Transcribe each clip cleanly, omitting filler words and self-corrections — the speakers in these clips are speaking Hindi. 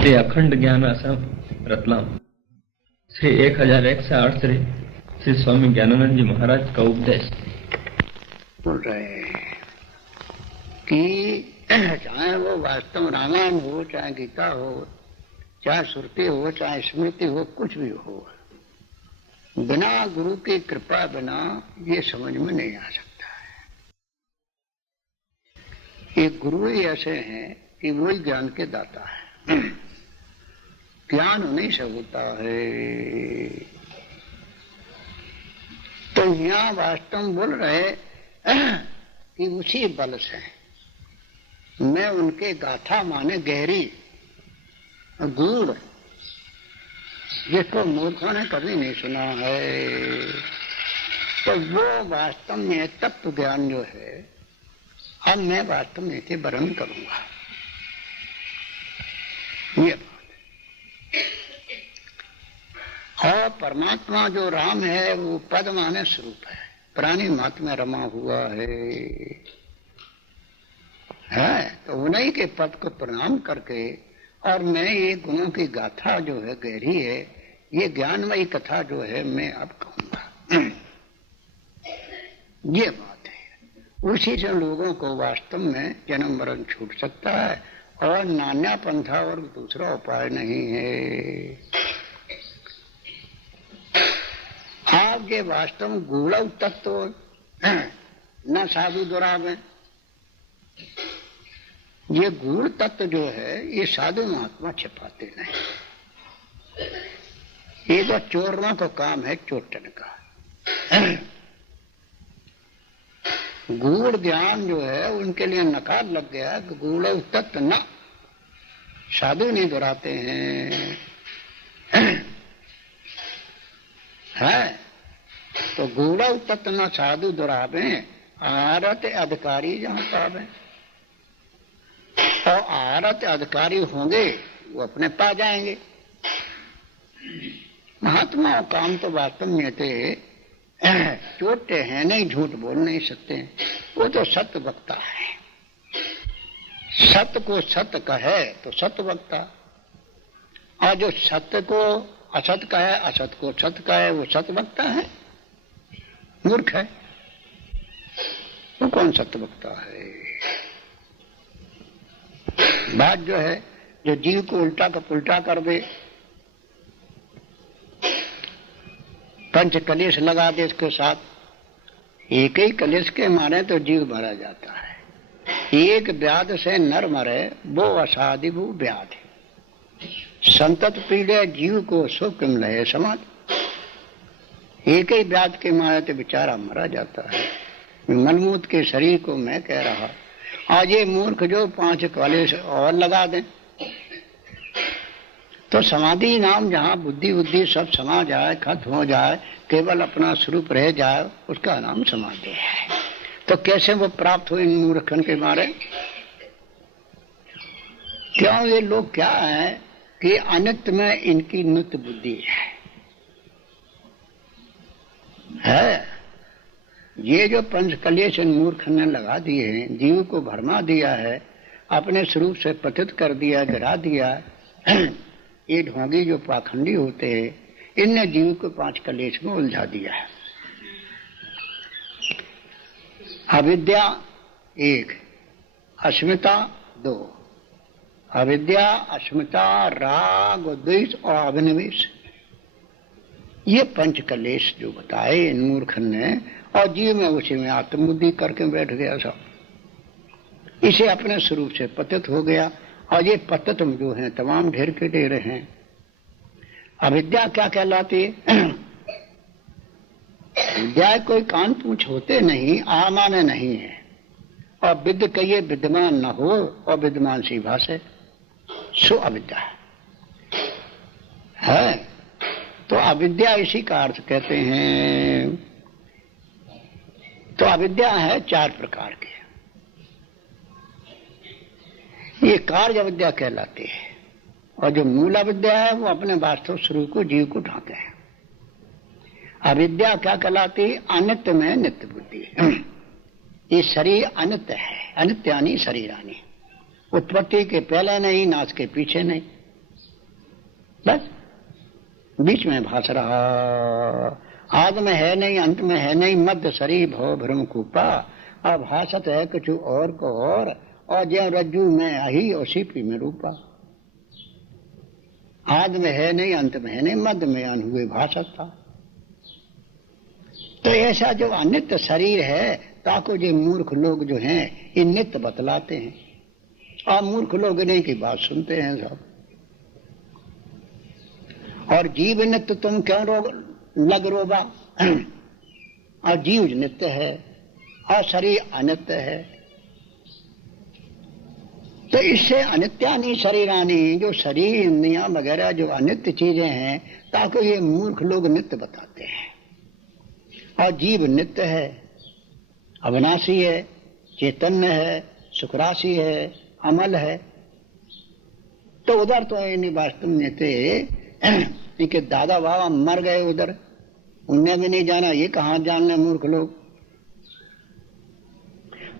श्री अखंड ज्ञान आश्रम रतलाम श्री 1001 से 8 श्री स्वामी ज्ञानानंद जी महाराज का उपदेश बोल रहे हैं कि चाहे वो वास्तव रामायण हो, चाहे गीता हो, चाहे श्रुति हो, चाहे स्मृति हो, कुछ भी हो, बिना गुरु की कृपा बिना ये समझ में नहीं आ सकता है। ये गुरु ही ऐसे हैं कि वही ज्ञान के दाता है। ज्ञान उन्हीं से होता है। तो यहाँ वास्तव में बोल रहे कि उसी बल से मैं उनके गाथा माने गहरी गूढ़, जिसको मूर्खों ने कभी नहीं सुना है, तो वो वास्तव में तत्व ज्ञान जो है अब मैं वास्तव में इसे वर्णन करूंगा। ये और परमात्मा जो राम है वो पद माने स्वरूप है, प्राणी मात्र में रमा हुआ है तो उन्हीं के पद को प्रणाम करके और मैं ये गुणों की गाथा जो है गहरी है, ये ज्ञानमयी कथा जो है मैं अब कहूंगा। ये बात है, उसी से लोगों को वास्तव में जन्म मरण छूट सकता है और नान्या पंथा और दूसरा उपाय नहीं है। आपके वास्तव में गूढ़ तत्व न साधु दुरावे, ये गूढ़ तत्व जो है ये साधु महात्मा छिपाते नहीं। ये तो चोरों का काम है चोटन का। गूढ़ ज्ञान जो है उनके लिए नकार लग गया कि गूढ़ तत्व न साधु नहीं दुराते हैं। है तो गूढ़ तत्व न साधु दुरावे, आरत अधिकारी जहां पावे, और आरत अधिकारी होंगे वो अपने पा जाएंगे। महात्मा काम तो वास्तव में थे चोटे हैं नहीं, झूठ बोल नहीं सकते, वो तो सत्य वक्ता है। सत्य को सत्य कहे तो सत्य वक्ता, और जो सत्य को असत कहे, असत को सत्य कहे, वो सत्य वक्ता है, मूर्ख है। वो कौन सत्य वक्ता है? बात जो है जो जीव को उल्टा का पुल्टा कर दे, पंच कलेश लगा दे इसके साथ, एक ही कलेश के मारे तो जीव भरा जाता है। एक व्याध से नर मरे वो असाधि वो व्याध, संतत पीड़े जीव को सो किम लहे समाज। एक ही व्याध के मारे तो बेचारा मरा जाता है। मनमूत के शरीर को मैं कह रहा, आज ये मूर्ख जो 5 कलेश और लगा दें तो समाधि नाम जहाँ बुद्धि बुद्धि सब समा जाए, खत्म हो जाए, केवल अपना स्वरूप रह जाए, उसका नाम समाधि है। तो कैसे वो प्राप्त हो इन मूर्खन के मारे? क्यों? ये लोग क्या है कि अनित्य में इनकी नित्य बुद्धि है। ये जो पंच कलेश इन मूर्ख ने लगा दिए हैं, जीव को भरमा दिया है, अपने स्वरूप से पतित कर दिया, गिरा दिया। ये ढोंगी जो पाखंडी होते हैं, इनने जीव को 5 कलेश में उलझा दिया है। अविद्या 1, अस्मिता 2। अविद्या, अस्मिता, राग, द्वेष और अभिनिवेश, ये 5 कलेश जो बताए इन मूर्खन ने, और जीव में उसी में आत्मबुद्धि करके बैठ गया सब, इसे अपने स्वरूप से पतित हो गया। और ये पतित जो हैं तमाम ढेर के ढेर हैं। अविद्या क्या कहलाती है? विद्या कोई कान पूछ होते नहीं, आमाने नहीं है, और विद्य कहिए विद्यमान न हो और विद्यमान सी भाषे, सो अविद्या है। तो अविद्या इसी का अर्थ कहते हैं। तो अविद्या है 4 प्रकार की। ये कार्य अविद्या कहलाती है, और जो मूल अविद्या है वो अपने वास्तव स्वरूप को जीव को ढांके है। अविद्या क्या कहलाती है? अनित्य में नित्य बुद्धि। ये शरीर अनित्य है, अनित्यानी शरीरानी, उत्पत्ति के पहले नहीं, नाश के पीछे नहीं, बस बीच में भास रहा, आद में है नहीं, अंत में है नहीं, मध्य शरीर भव भ्रम कूपा, अब भाषत है कुछ और को और जो रज्जू में आई उसी पी में रूपा। आद में है नहीं, अंत में है नहीं, मध्य में अन हुए भाषत था। तो ऐसा जो अनित्य शरीर है, ताको जो मूर्ख लोग जो हैं ये नित्य बतलाते हैं, और मूर्ख लोग इन्हीं की बात सुनते हैं सब। और जीव नित्य तुम क्यों लग रोबा, और जीव नित्य है और शरीर अनित्य है। तो इससे अनित्यानि शरीरानी, जो शरीर इंद्रियां वगैरह जो अनित्य चीजें हैं, ताकि ये मूर्ख लोग नित्य बताते हैं। और जीव नित्य है, अविनाशी है, चैतन्य है, सुखराशि है, अमल है। तो उधर तो इन वास्तव में थे इनके दादा बाबा मर गए, उधर उनने भी नहीं जाना, ये कहाँ जानने मूर्ख लोग।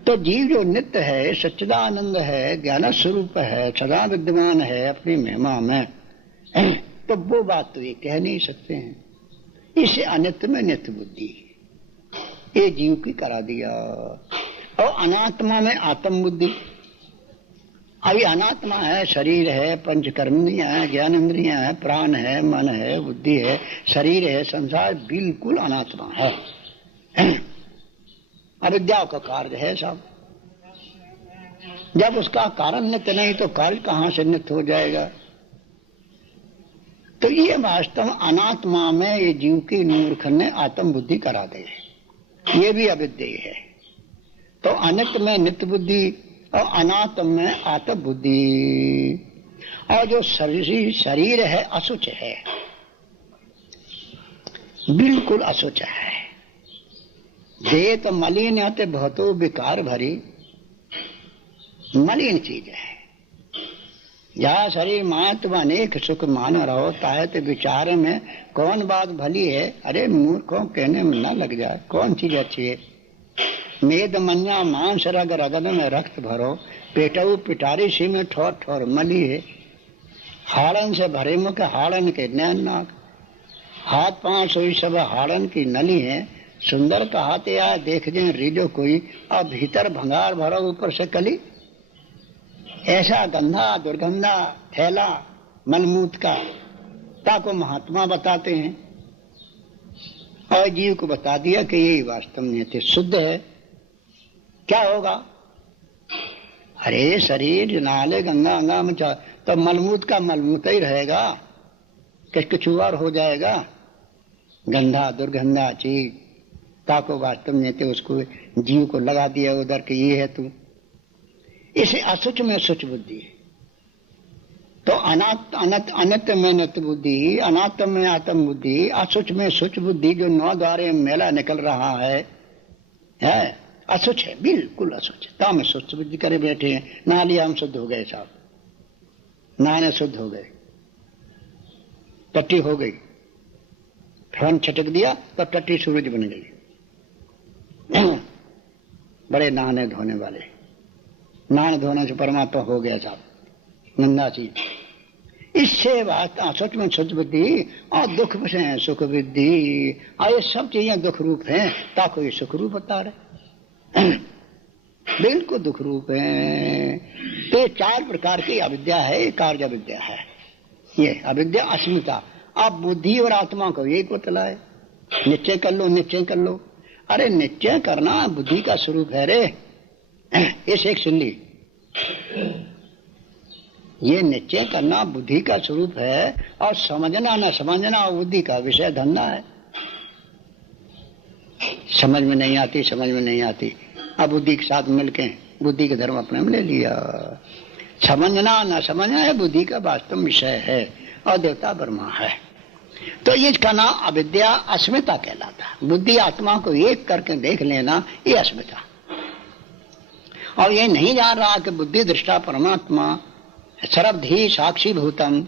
तो जीव जो नित्य है, सच्चिदानंद है, ज्ञान स्वरूप है, सदा विद्यमान है अपनी महिमा में, तो वो बात तो ये कह नहीं सकते हैं। इसे अनित्य में नित्य बुद्धि ये जीव की करा दिया। और अनात्मा में आत्म बुद्धि, अभी अनात्मा है, शरीर है, पंचकर्मियां है, ज्ञानेंद्रियां है, प्राण है, मन है, बुद्धि है, शरीर है, संसार बिल्कुल अनात्मा है। अविद्या का कार्य है सब। जब उसका कारण नित्य नहीं तो कार्य कहां से नित्य हो जाएगा। तो ये वास्तव अनात्मा में ये जीव की मूर्ख ने आत्म बुद्धि करा दे, ये भी अविद्या है। तो अनित्य में नित्य बुद्धि और अनात्म में आत्म बुद्धि। और जो शरीर है असुच है, बिल्कुल असुच है। देह तो मलिन आते बहुतो विकार भरी, मलिन चीज है। जहाँ शरीर मात्र अनेक सुख मान रहो, तायत विचार में कौन बात भली है। अरे मूर्खों कहने में न लग जाए, कौन चीज अच्छी है। मेद मन्या मांस रग रगद में रक्त भरो, पेटऊ पिटारी सी में ठोर ठोर मली है। हाड़न से भरे मुख हाड़न के नैन नाक, हाथ पांव सोई सब हाड़न की नली है। सुंदर कहाते आए देख जाए रिजो कोई, और भीतर भंगार भरो ऊपर से कली। ऐसा गंधा दुर्गंधा थैला मलमूत का ताको महात्मा बताते हैं, और जीव को बता दिया कि यही वास्तव में शुद्ध है। क्या होगा? अरे शरीर नाले गंगा अंगा में तो मलमूत का मलमूत ही रहेगा, कुछ और हो जाएगा। गंधा दुर्गंधा चीज ताको वास्तव में थे, उसको जीव को लगा दिया उधर कि ये है तू। इसे असुच में सुच बुद्धि है। तो अनित्य में नित्य बुद्धि, अनात्म में आत्म बुद्धि, असुच में सुच बुद्धि, जो 9 द्वारे मेला निकल रहा है असुच है, बिल्कुल असुच है। तो हम सुच बुद्धि करे बैठे हैं। नहा लिया हम शुद्ध हो गए साहब, नहाने शुद्ध हो गए, टट्टी हो गई, फन छटक दिया तो टट्टी सूरज बन गई। बड़े नहाने धोने वाले, नहाने धोने से परमात्मा हो गया साहब, नंदा चीज। इससे बात सच में सच बुद्धि और दुख से सुख बुद्धि, और ये सब चीजें दुख रूप हैं, ताको ये सुख रूप बता रहे बिल्कुल दुख रूप है। तो ये 4 प्रकार की अविद्या है, ये कार्य अविद्या है। ये अविद्या अस्मिता। आप बुद्धि और आत्मा को एक बतलाए, निश्चय कर लो, निश्चय कर लो। अरे निश्चय करना बुद्धि का स्वरूप है रे। इस एक सुन ली, ये निश्चय करना बुद्धि का स्वरूप है, और समझना न समझना बुद्धि का विषय धंधा है। समझ में नहीं आती, समझ में नहीं आती, अब बुद्धि के साथ मिलके बुद्धि का धर्म अपने में ले लिया। समझना न समझना है बुद्धि का वास्तव विषय है, और देवता ब्रह्मा है। तो ये इसका नाम अविद्या अस्मिता कहलाता। बुद्धि आत्मा को एक करके देख लेना, ये अस्मिता। और ये नहीं जान रहा कि बुद्धि दृष्टा परमात्मा सर्वधि साक्षी भूतम,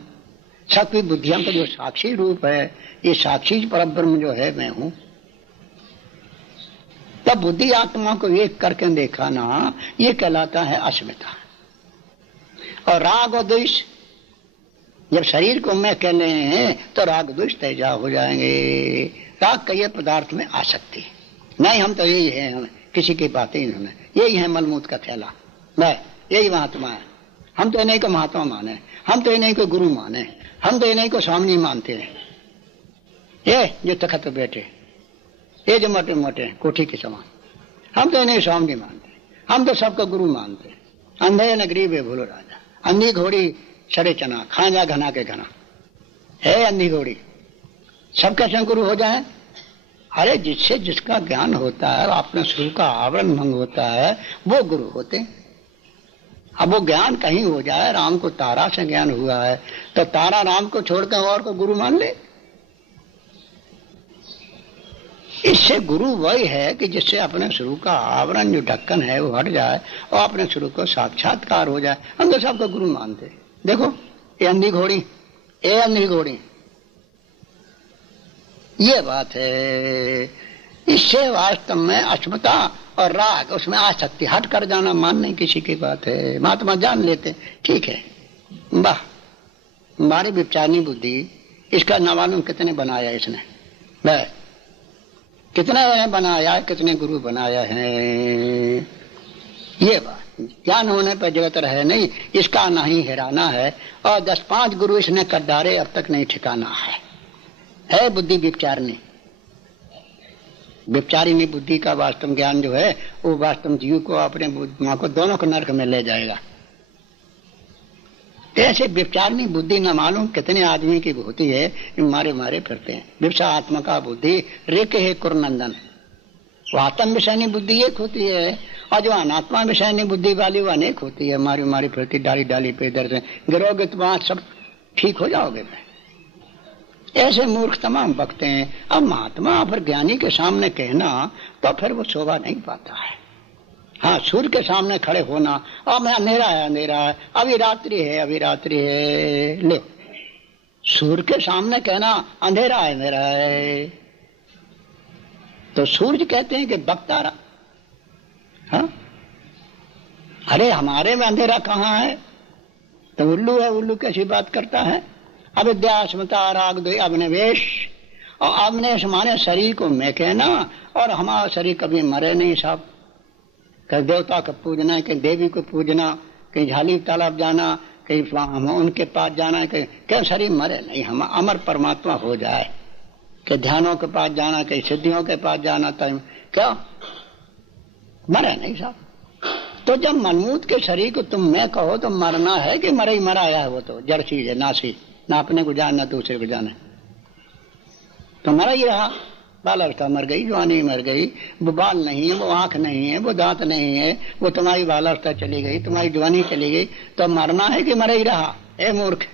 सबकी बुद्धियों का जो साक्षी रूप है, ये साक्षी परब्रह्म जो है मैं हूं। तब बुद्धि आत्मा को एक करके देखा ना, ये कहलाता है अस्मिता। और राग और द्वेष जब शरीर को मैं कह रहे हैं तो राग द्वेष तेजा हो जाएंगे। राग कई पदार्थ में आ सकती है, नहीं हम तो यही है, हम किसी की बातें ही नहीं, यही है मलमूत का थैला, मैं यही महात्मा है। हम तो इन्हीं को महात्मा माने, हम तो इन्हीं को गुरु माने, हम तो इन्हीं को स्वामी मानते हैं। ये जो तखत बैठे, ये जो मोटे मोटे कोठी के समान, हम तो इन्हें स्वामी मानते, हम तो सबको गुरु मानते। अंधे न गरीब है भूलो राजा, अंधी घोड़ी सड़े चना, खा जा घना के घना है अंधी घोड़ी, सब कैसे गुरु हो जाए। अरे जिससे जिसका ज्ञान होता है, अपने स्वरूप का आवरण भंग होता है, वो गुरु होते हैं। अब वो ज्ञान कहीं हो जाए, राम को तारा से ज्ञान हुआ है तो तारा राम को छोड़कर और को गुरु मान ले। इससे गुरु वही है कि जिससे अपने स्वरूप का आवरण जो ढक्कन है वो हट जाए और अपने स्वरूप को साक्षात्कार हो जाए। हम तो सबको गुरु मानते। देखो ये अंधी घोड़ी, ये अंधी घोड़ी, ये बात है। इससे वास्तव में अश्मता और राग, उसमें आसक्ति, हट कर जाना मान नहीं किसी की बात है। महात्मा जान लेते ठीक है, वाह हमारी विचारनी बुद्धि, इसका न मालूम कितने बनाया इसने, वह कितने बनाया, कितने गुरु बनाया है। ये बात ज्ञान होने पर जगत रहे नहीं, इसका नहीं हिराना है। और 10-5 गुरु इसने कर डारे, अब तक नहीं ठिकाना है बुद्धि विचारनी। विचारिणी बुद्धि का वास्तव ज्ञान जो है वो वास्तव जीव को, अपने माँ को, दोनों को नरक में ले जाएगा। ऐसे विचारणी बुद्धि न मालूम कितने आदमी की होती है, मारे मारे फिरते हैं। विपसा आत्मा का बुद्धि रेख है कुरनंदन, वो आत्म विषयनी बुद्धि एक होती है और जो अनात्मा विषयनी बुद्धि वाली वो अनेक होती है। मारी मारी फिरती, डाली डाली पे इधर से गिरोगे तो वहां सब ठीक हो जाओगे। ऐसे मूर्ख तमाम बकते हैं। अब महात्मा फिर ज्ञानी के सामने कहना तो फिर वो शोभा नहीं पाता है। हाँ, सूर्य के सामने खड़े होना, अब मैं अंधेरा है, अंधेरा है, अभी रात्रि है, अभी रात्रि है, ले सूर्य के सामने कहना अंधेरा है, अंधेरा है, तो सूर्य कहते हैं कि बकतारा। हाँ, अरे हमारे में अंधेरा कहाँ है, तो उल्लू है, उल्लू कैसी बात करता है। अविद्या अस्मिता राग द्वेष अभिनिवेश, और अभिनिवेश माने शरीर को मैं कहना, और हमारा शरीर कभी मरे नहीं साहब। कहीं देवता को पूजना, कहीं देवी को पूजना, कहीं झाली तालाब जाना, कहीं उनके पास जाना, कहीं क्या शरीर मरे नहीं, हम अमर परमात्मा हो जाए। कि ध्यानों के पास जाना, कहीं सिद्धियों के पास जाना, तो क्या मरे नहीं साहब। तो जब मनमूत के शरीर को तुम मैं कहो तो मरना है कि मरे ही मरा आया है, वो तो जड़ चीज है, नासी, ना अपने को जान ना दूसरे को जाने, तो मरा ही रहा। बाल अवस्था मर गई, जवानी मर गई, वो बाल नहीं है, वो आंख नहीं है, वो दांत नहीं है, वो तुम्हारी बाल अवस्था चली गई, तुम्हारी जवानी चली गई, तो मरना है कि मरे ही रहा। ए मूर्ख,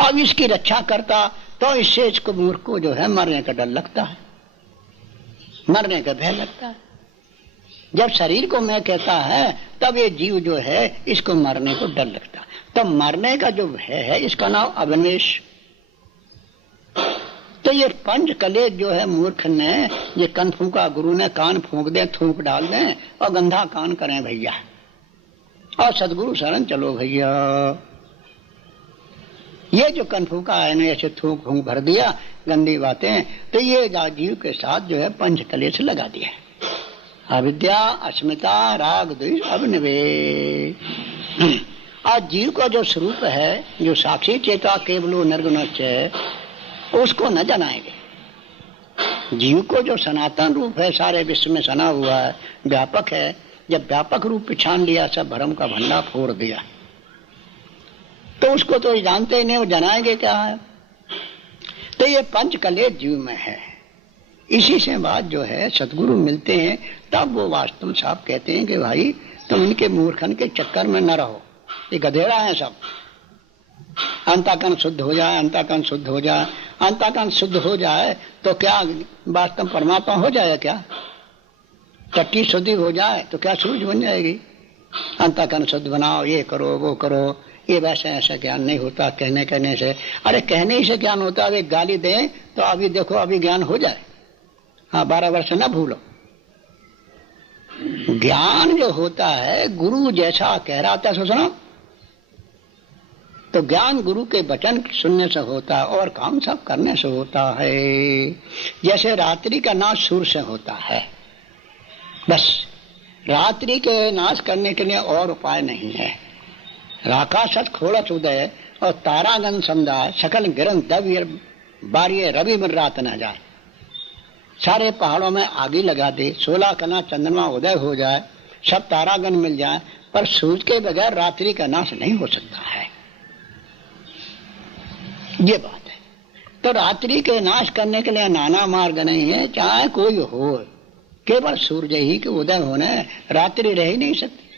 अब इसकी रक्षा करता तो इससे इसको मूर्ख को जो है मरने का डर लगता है, मरने का भय लगता है। जब शरीर को मैं कहता है तब ये जीव जो है इसको मरने को डर लगता है। तब मरने का जो भय है इसका नाम अभिनिवेश। तो ये पंच कलेज जो है मूर्ख ने, ये कन फूका, गुरु ने कान फूंक दे, थूक डाल दें और गंधा कान करें भैया, और सदगुरु शरण चलो भैया। ये जो कन फूका है ना, ऐसे थूक फूंक भर दिया गंदी बातें, तो ये जीव के साथ जो है पंच कलेश लगा दिया। अविद्या अस्मिता राग द्वेष अभिनिवेश। आज जीव का जो स्वरूप है, जो साक्षी चेता केवलो निर्गुणच है, उसको न जनाएंगे। जीव को जो सनातन रूप है, सारे विश्व में सना हुआ है, व्यापक है, जब व्यापक रूप पहचान लिया, सब भ्रम का भंडा फोड़ दिया, तो उसको तो जानते ही नहीं, वो जनाएंगे क्या है। तो ये पंच कलेश जीव में है। इसी से बात जो है सतगुरु मिलते हैं तब वो वास्तव साहब कहते हैं कि भाई तुम इनके मूर्खन के चक्कर में न रहो, ये गधेड़ा है सब। अंतःकरण शुद्ध हो जाए, अंतःकरण शुद्ध हो जाए, अंतःकरण शुद्ध हो जाए तो क्या वास्तव परमात्मा हो जाएगा क्या? टट्टी शुद्धि हो जाए तो क्या सूरज बन जाएगी? अंतःकरण शुद्ध बनाओ, ये करो वो करो, ये वैसे ऐसा ज्ञान नहीं होता कहने से। अरे कहने ही से ज्ञान होता है। गाली दें तो अभी देखो, अभी ज्ञान हो जाए। हाँ, 12 वर्ष न भूलो। ज्ञान जो होता है गुरु जैसा कह रहा था, सुनो, तो ज्ञान गुरु के वचन सुनने से होता है और काम सब करने से होता है। जैसे रात्रि का नाश सूर्य से होता है, बस रात्रि के नाश करने के लिए और उपाय नहीं है। राकाशत खोड़त उदय और तारागन समुदाय सकल गिरन दव्य बारिय रवि में रात न जाए। सारे पहाड़ों में आगी लगा दे, 16 कना चंद्रमा उदय हो जाए, सब तारागन मिल जाए, पर सूर्य के बगैर रात्रि का नाश नहीं हो सकता है। ये बात है। तो रात्रि के नाश करने के लिए नाना मार्ग नहीं है, चाहे कोई हो, केवल सूर्य ही के उदय होने रात्रि रह ही नहीं सकती।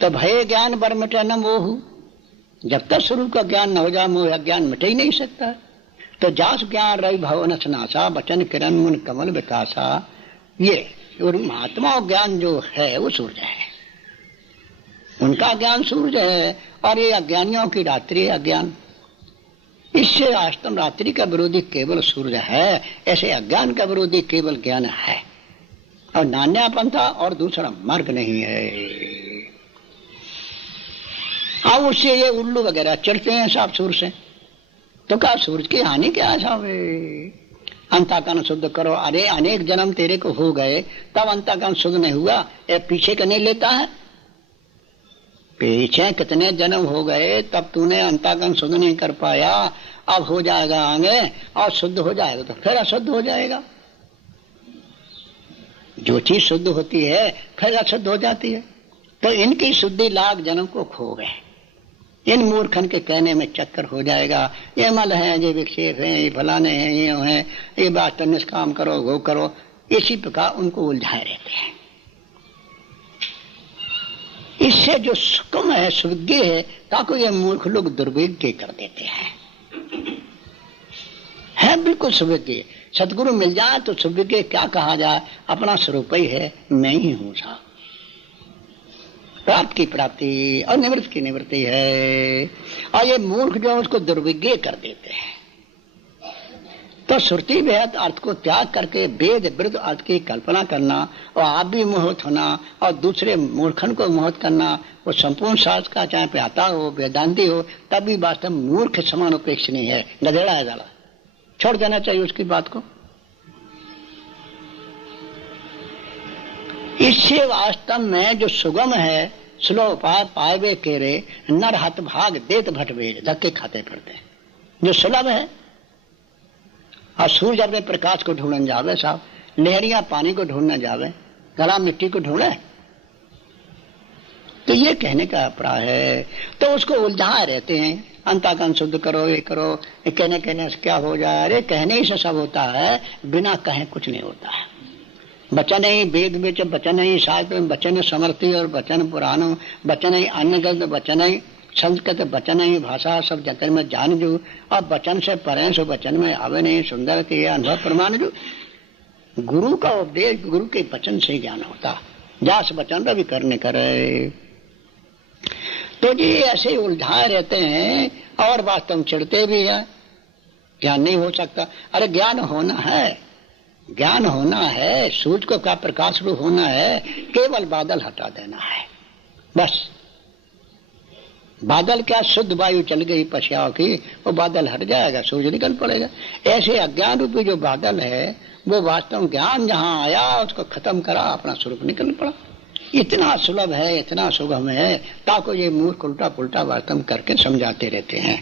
तो भय ज्ञान बर मिटे न मोह, जब तक स्वरूप का ज्ञान न हो जाए मोह ज्ञान मिट ही नहीं सकता। तो जास ज्ञान रवि भवन स्नासा वचन किरण मुन कमल विकासा, ये और महात्मा ज्ञान जो है वो सूर्य है, उनका ज्ञान सूर्य है। और ये अज्ञानियों की रात्रि अज्ञान, इससे वास्तव रात्रि का विरोधी केवल सूर्य है, ऐसे अज्ञान का विरोधी केवल ज्ञान है, और नान्या पंथा और दूसरा मार्ग नहीं है। अब उससे ये उल्लू वगैरह चढ़ते हैं साफ सूर्य से, तो क्या सूर्य की हानि क्या है साहब? अंतःकरण शुद्ध करो। अरे अनेक जन्म तेरे को हो गए तब अंतःकरण शुद्ध नहीं हुआ, ये पीछे का नहीं लेता है? पीछे कितने जन्म हो गए तब तूने अंतःकरण शुद्ध नहीं कर पाया, अब हो जाएगा आगे और शुद्ध हो जाएगा तो फिर अशुद्ध हो जाएगा। जो चीज शुद्ध होती है फिर अशुद्ध हो जाती है। तो इनकी शुद्धि लाख जन्म को खो गए, इन मूर्खन के कहने में चक्कर हो जाएगा। ये मल है, ये विक्षेप है, ये फलाने हैं, ये है, ये बात तो निष्काम करो, वो करो, इसी प्रकार उनको उलझाए रहते हैं। इससे जो सुकम है, सुविज्ञ है, ताकि ये मूर्ख लोग दुर्विज्ञ कर देते हैं। है बिल्कुल सुविज्ञ, सतगुरु मिल जाए तो सुविज्ञ क्या कहा जाए, अपना स्वरूप ही है, मैं ही हूं साहब। प्राप्त की प्राप्ति और निवृत्त की निवृत्ति है। और ये मूर्ख जो उसको दुर्विज्ञ कर देते हैं। तो श्रुति भेद अर्थ को त्याग करके वेद विरुद्ध अर्थ की कल्पना करना और आप भी मोहित होना और दूसरे मूर्खन को मोहित करना, वो संपूर्ण शास्त्र का चाहे प्याता हो, वेदांती हो, तब भी वास्तव मूर्ख समान उपेक्षणीय है, गधेड़ा है ज़्यादा, छोड़ देना चाहिए उसकी बात को। इससे वास्तव में जो सुगम है, स्लो उपाय पाए केरे नर हत भाग देत भटवेज, धक्के खाते फिरते हैं, जो सुलभ है। और सूरज अपने प्रकाश को ढूंढने जावे साहब, लहरियां पानी को ढूंढने जावे, गला मिट्टी को ढूंढे, तो ये कहने का अभिप्राय है। तो उसको उलझाए रहते हैं, अंतःकरण शुद्ध करो, ये करो, ये कहने से क्या हो जाए? अरे कहने ही से सब होता है, बिना कहे कुछ नहीं होता है। वचन ही वेद में वचन ही शास्त्र में वचन समर्थी और वचन पुराण वचन ही अन्य वचन ही संस्कृत वचन ही भाषा सब जगत में जान जो, और वचन से परे सो वचन में आवे नहीं सुंदर के अनुभव प्रमाण जो। गुरु का उपदेश, गुरु के वचन से ज्ञान होता, जास वचन रवि करने करे। तो ये ऐसे उलझाए रहते हैं और वास्तव में चिढ़ते भी है, ज्ञान नहीं हो सकता। अरे ज्ञान होना है, ज्ञान होना है, सूर्य को क्या प्रकाश रूप होना है, केवल बादल हटा देना है बस। बादल क्या, शुद्ध वायु चल गई पश्याओं की, वो बादल हट जाएगा, सूर्य निकल पड़ेगा। ऐसे अज्ञान रूपी जो बादल है वो वास्तव ज्ञान जहां आया उसको खत्म करा, अपना स्वरूप निकल पड़ा। इतना सुलभ है, इतना सुगम है, ताकि ये मूर्ख उल्टा पुल्टा वास्तव करके समझाते रहते हैं।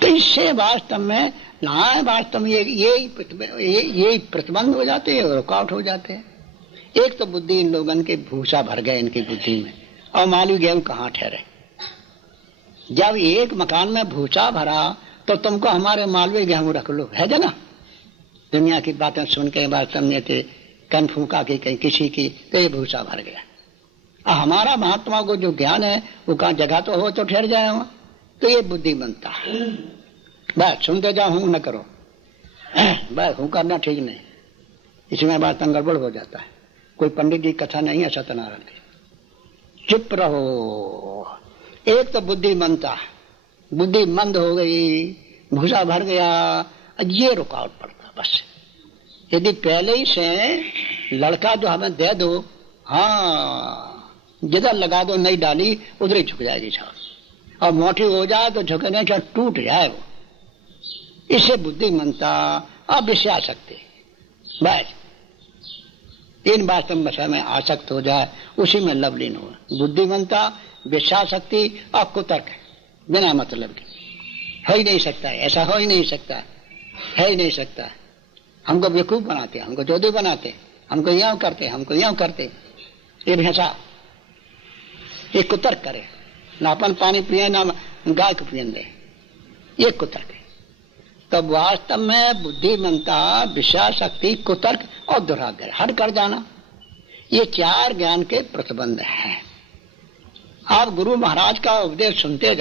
तो इससे वास्तव में ना, वास्तव में ये प्रतिबंध हो जाते हैं, रुकावट हो जाते हैं। एक तो बुद्धि इन लोगों के भूसा भर गए इनकी बुद्धि में, और मालूम गेहूं कहाँ ठहरे। जब एक मकान में भूसा भरा तो तुमको हमारे मालवी गेहूं रख लो, है ना। दुनिया की बातें सुन के बात समझे थे, कन फूका की कहीं किसी की, तो ये भूसा भर गया। और हमारा महात्मा को जो ज्ञान है वो कहाँ जगह तो हो तो ठहर जाए वहां, तो ये बुद्धि बनता है। बस सुनते जाओ, हूं न करो, बस हूं करना ठीक नहीं, इसमें बात गड़बड़ हो जाता है। कोई पंडित जी कथा नहीं है सत्यनारायण की, चुप रहो। एक तो बुद्धि मनता, बुद्धि मंद हो गई, भूसा भर गया, ये रुकावट पड़ता बस। यदि पहले ही से लड़का जो हमें दे दो, हाँ जिधर लगा दो, नहीं डाली उधर ही झुक जाएगी साहब। और मोटी हो जाए तो झुकने से टूट जाए वो। इससे बुद्धिमंता और विषयासक्ति, बस इन वास्तव विषय में आसक्त हो जाए, उसी में लवलीन हो। बुद्धिमंता, विषयासक्ति और कुतर्क बिना मतलब के हो ही नहीं सकता है, ऐसा हो ही नहीं सकता है ही नहीं सकता। हमको बेवकूफ बनाते, हमको जोधी बनाते, हमको यूं करते, हमको यूं करते। ये भैंसा ये कुतर्क करे, ना अपन पानी पिए ना गाय को पियन दे, ये कुतर्क है। तो वास्तव में बुद्धिमंता, विषयासक्ति, कुतर्क और दुराग्रह हट कर जाना, ये चार ज्ञान के प्रतिबंध हैं। आप गुरु महाराज का उपदेश सुनते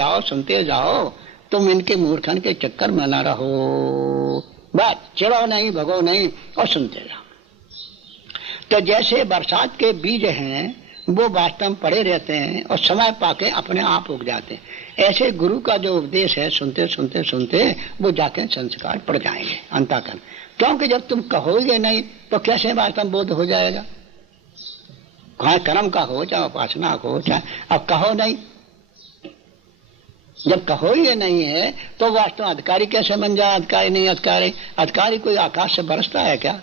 जाओ, तुम इनके मूर्खन के चक्कर में ना रहो, बस चिढ़ो नहीं, भगो नहीं और सुनते जाओ। तो जैसे बरसात के बीज हैं वो वास्तव में पड़े रहते हैं और समय पाके अपने आप उग जाते हैं, ऐसे गुरु का जो उपदेश है सुनते सुनते सुनते वो जाके संस्कार पड़ जाएंगे अंतःकरण। क्योंकि जब तुम कहोगे नहीं तो कैसे वास्तव बोध हो जाएगा? चाहे कर्म का हो, चाहे उपासना का हो, चाहे अब कहो नहीं, जब कहो ही नहीं है तो वास्तव अधिकारी कैसे बन जाए? अधिकारी नहीं, अधिकारी कोई आकाश से बरसता है क्या?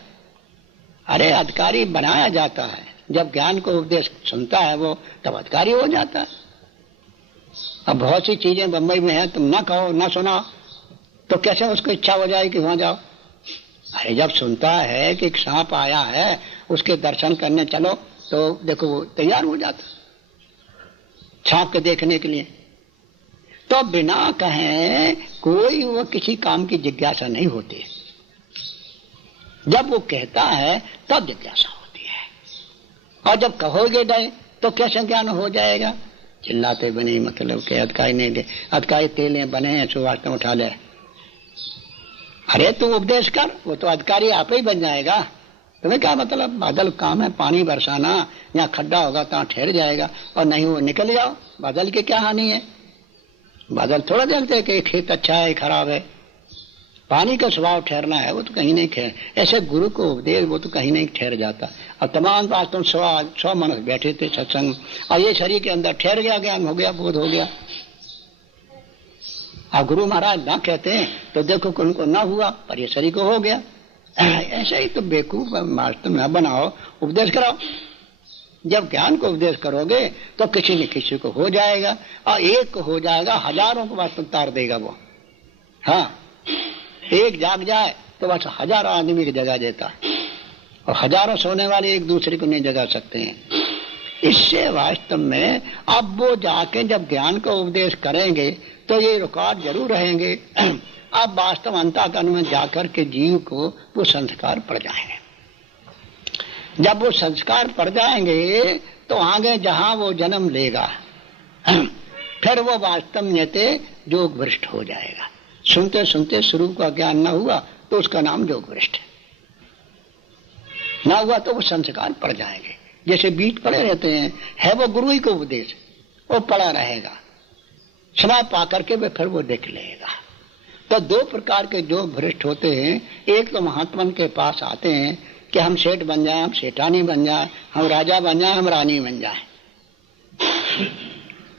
अरे अधिकारी बनाया जाता है, जब ज्ञान को उपदेश सुनता है वो तब अधिकारी हो जाता है। अब बहुत सी चीजें बंबई में है, तुम ना कहो ना सुना तो कैसे उसको इच्छा हो जाए कि वहां जाओ? अरे जब सुनता है कि एक सांप आया है उसके दर्शन करने चलो तो देखो वो तैयार हो जाता सांप के देखने के लिए। तो बिना कहे कोई वो किसी काम की जिज्ञासा नहीं होती, जब वो कहता है तब जिज्ञासा होती है। और जब कहोगे नहीं तो कैसे ज्ञान हो जाएगा? चिल्लाते बने मतलब के अधिकारी नहीं दे, अधिकारी तेले बने हैं सुवास्त उठा ले। अरे तू उपदेश कर, वो तो अधिकारी आप ही बन जाएगा। तुम्हें क्या मतलब? बादल काम है पानी बरसाना, यहाँ खड्डा होगा तो ठहर जाएगा और नहीं वो निकल जाओ। बादल की क्या हानि है? बादल थोड़ा देखते कि खेत अच्छा है खराब है, पानी का स्वभाव ठहरना है, वो तो कहीं नहीं ठहर। ऐसे गुरु को उपदेश वो तो कहीं नहीं ठहर जाता। अब तमाम बात तुम 100 मनुष्य बैठे थे सत्संग और ये शरीर के अंदर ठहर गया, ज्ञान हो गया, बोध हो गया। अब गुरु महाराज ना कहते हैं तो देखो कि उनको ना हुआ पर ये शरीर को हो गया। ऐसे ही तो बेवकूफ वास्तव न बनाओ, उपदेश कराओ। जब ज्ञान को उपदेश करोगे तो किसी न किसी को हो जाएगा, और एक को हो जाएगा हजारों को वास्तव तार देगा वो। हाँ, एक जाग जाए तो बस हजारों आदमी की जगा देता है, और हजारों सोने वाले एक दूसरे को नहीं जगा सकते हैं। इससे वास्तव में अब वो जाके जब ज्ञान का उपदेश करेंगे तो ये रिकॉर्ड जरूर रहेंगे। अब वास्तव अंतःकरण में जाकर के जीव को वो संस्कार पड़ जाएंगे। जब वो संस्कार पड़ जाएंगे तो आगे जहां वो जन्म लेगा फिर वो वास्तव में योग भ्रष्ट हो जाएगा। सुनते सुनते स्वरूप का ज्ञान न हुआ तो उसका नाम योग भ्रष्ट न हुआ तो वो संस्कार पड़ जाएंगे। जैसे बीज पड़े रहते हैं, है वो गुरु ही को उपदेश, वो पड़ा रहेगा, समय पा करके वे फिर वो देख लेगा। तो दो प्रकार के जो भ्रष्ट होते हैं, एक तो महात्मा के पास आते हैं कि हम सेठ बन जाए, हम सेठानी बन जाए, हम राजा बन जाए, हम रानी बन जाए।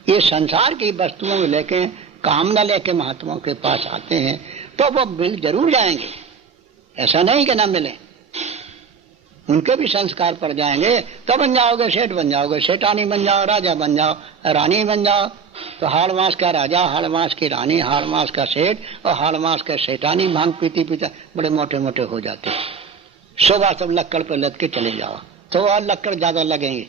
ये संसार की वस्तुओं में लेके कामना लेके महात्माओं के पास आते हैं तो वो मिल जरूर जाएंगे, ऐसा नहीं कि ना मिले। उनके भी संस्कार पड़ जाएंगे तो बन जाओगे, सेठ बन जाओगे, सेठानी बन जाओ, राजा बन जाओ, रानी बन जाओ। तो हाड़ मास का राजा, हाड़ मास की रानी, हाड़ मास का सेठ और हाड़ मास का सेठानी भांग पीती पीता बड़े मोटे मोटे हो जाते। सुबह सब लक्कड़ पर लद के चले जाओ तो और लक्कड़ ज्यादा लगेंगे,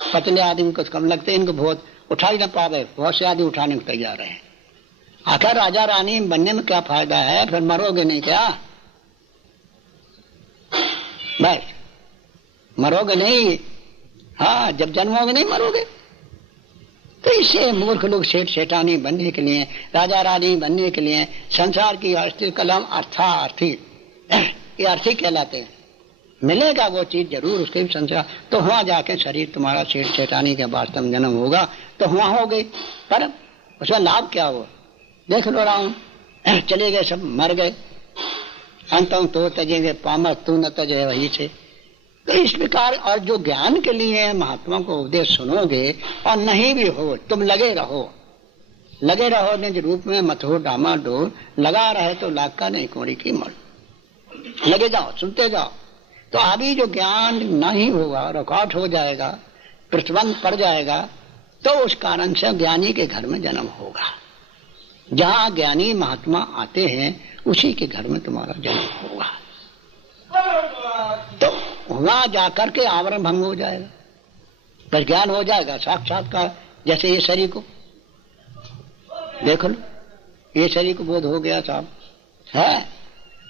पतले आदमी को कम लगते, इनको बहुत उठा ही ना पावे, बहुत से आदमी उठाने को तैयार है। आखिर राजा रानी बनने में क्या फायदा है? फिर मरोगे नहीं क्या? बस मरोगे नहीं। हाँ, जब जन्मोगे नहीं मरोगे। तो इससे मूर्ख लोग सेठ सेठानी बनने के लिए, राजा रानी बनने के लिए संसार की अस्थिर कलम अर्थार्थी, ये अर्थी कहलाते हैं। मिलेगा वो चीज जरूर, उसके भी संसार। तो वहां जाके शरीर तुम्हारा सेठ सेठानी के वास्तव जन्म होगा तो वहां हो गई, पर उसका लाभ क्या हुआ? देख लो राम, चले गए सब, मर गए। अंतों तो तजेंगे पामर, तू न तजे वही से। तो इस प्रकार, और जो ज्ञान के लिए महात्मा को उपदेश सुनोगे और नहीं भी हो, तुम लगे रहो, लगे रहो निज रूप में मत हो डामाडोल, लगा रहे तो लाख का नहीं कोड़ी की मल। लगे जाओ, सुनते जाओ। तो अभी जो ज्ञान नहीं होगा, रुकावट हो जाएगा, प्रतिबंध पड़ जाएगा, तो उस कारण से ज्ञानी के घर में जन्म होगा। जहां ज्ञानी महात्मा आते हैं उसी के घर में तुम्हारा जन्म होगा। तो वहां जाकर के आवरण भंग हो जाएगा, पर ज्ञान हो जाएगा साक्षात्कार। जैसे ये शरीर को देख लो, ये शरीर को बोध हो गया साहब है,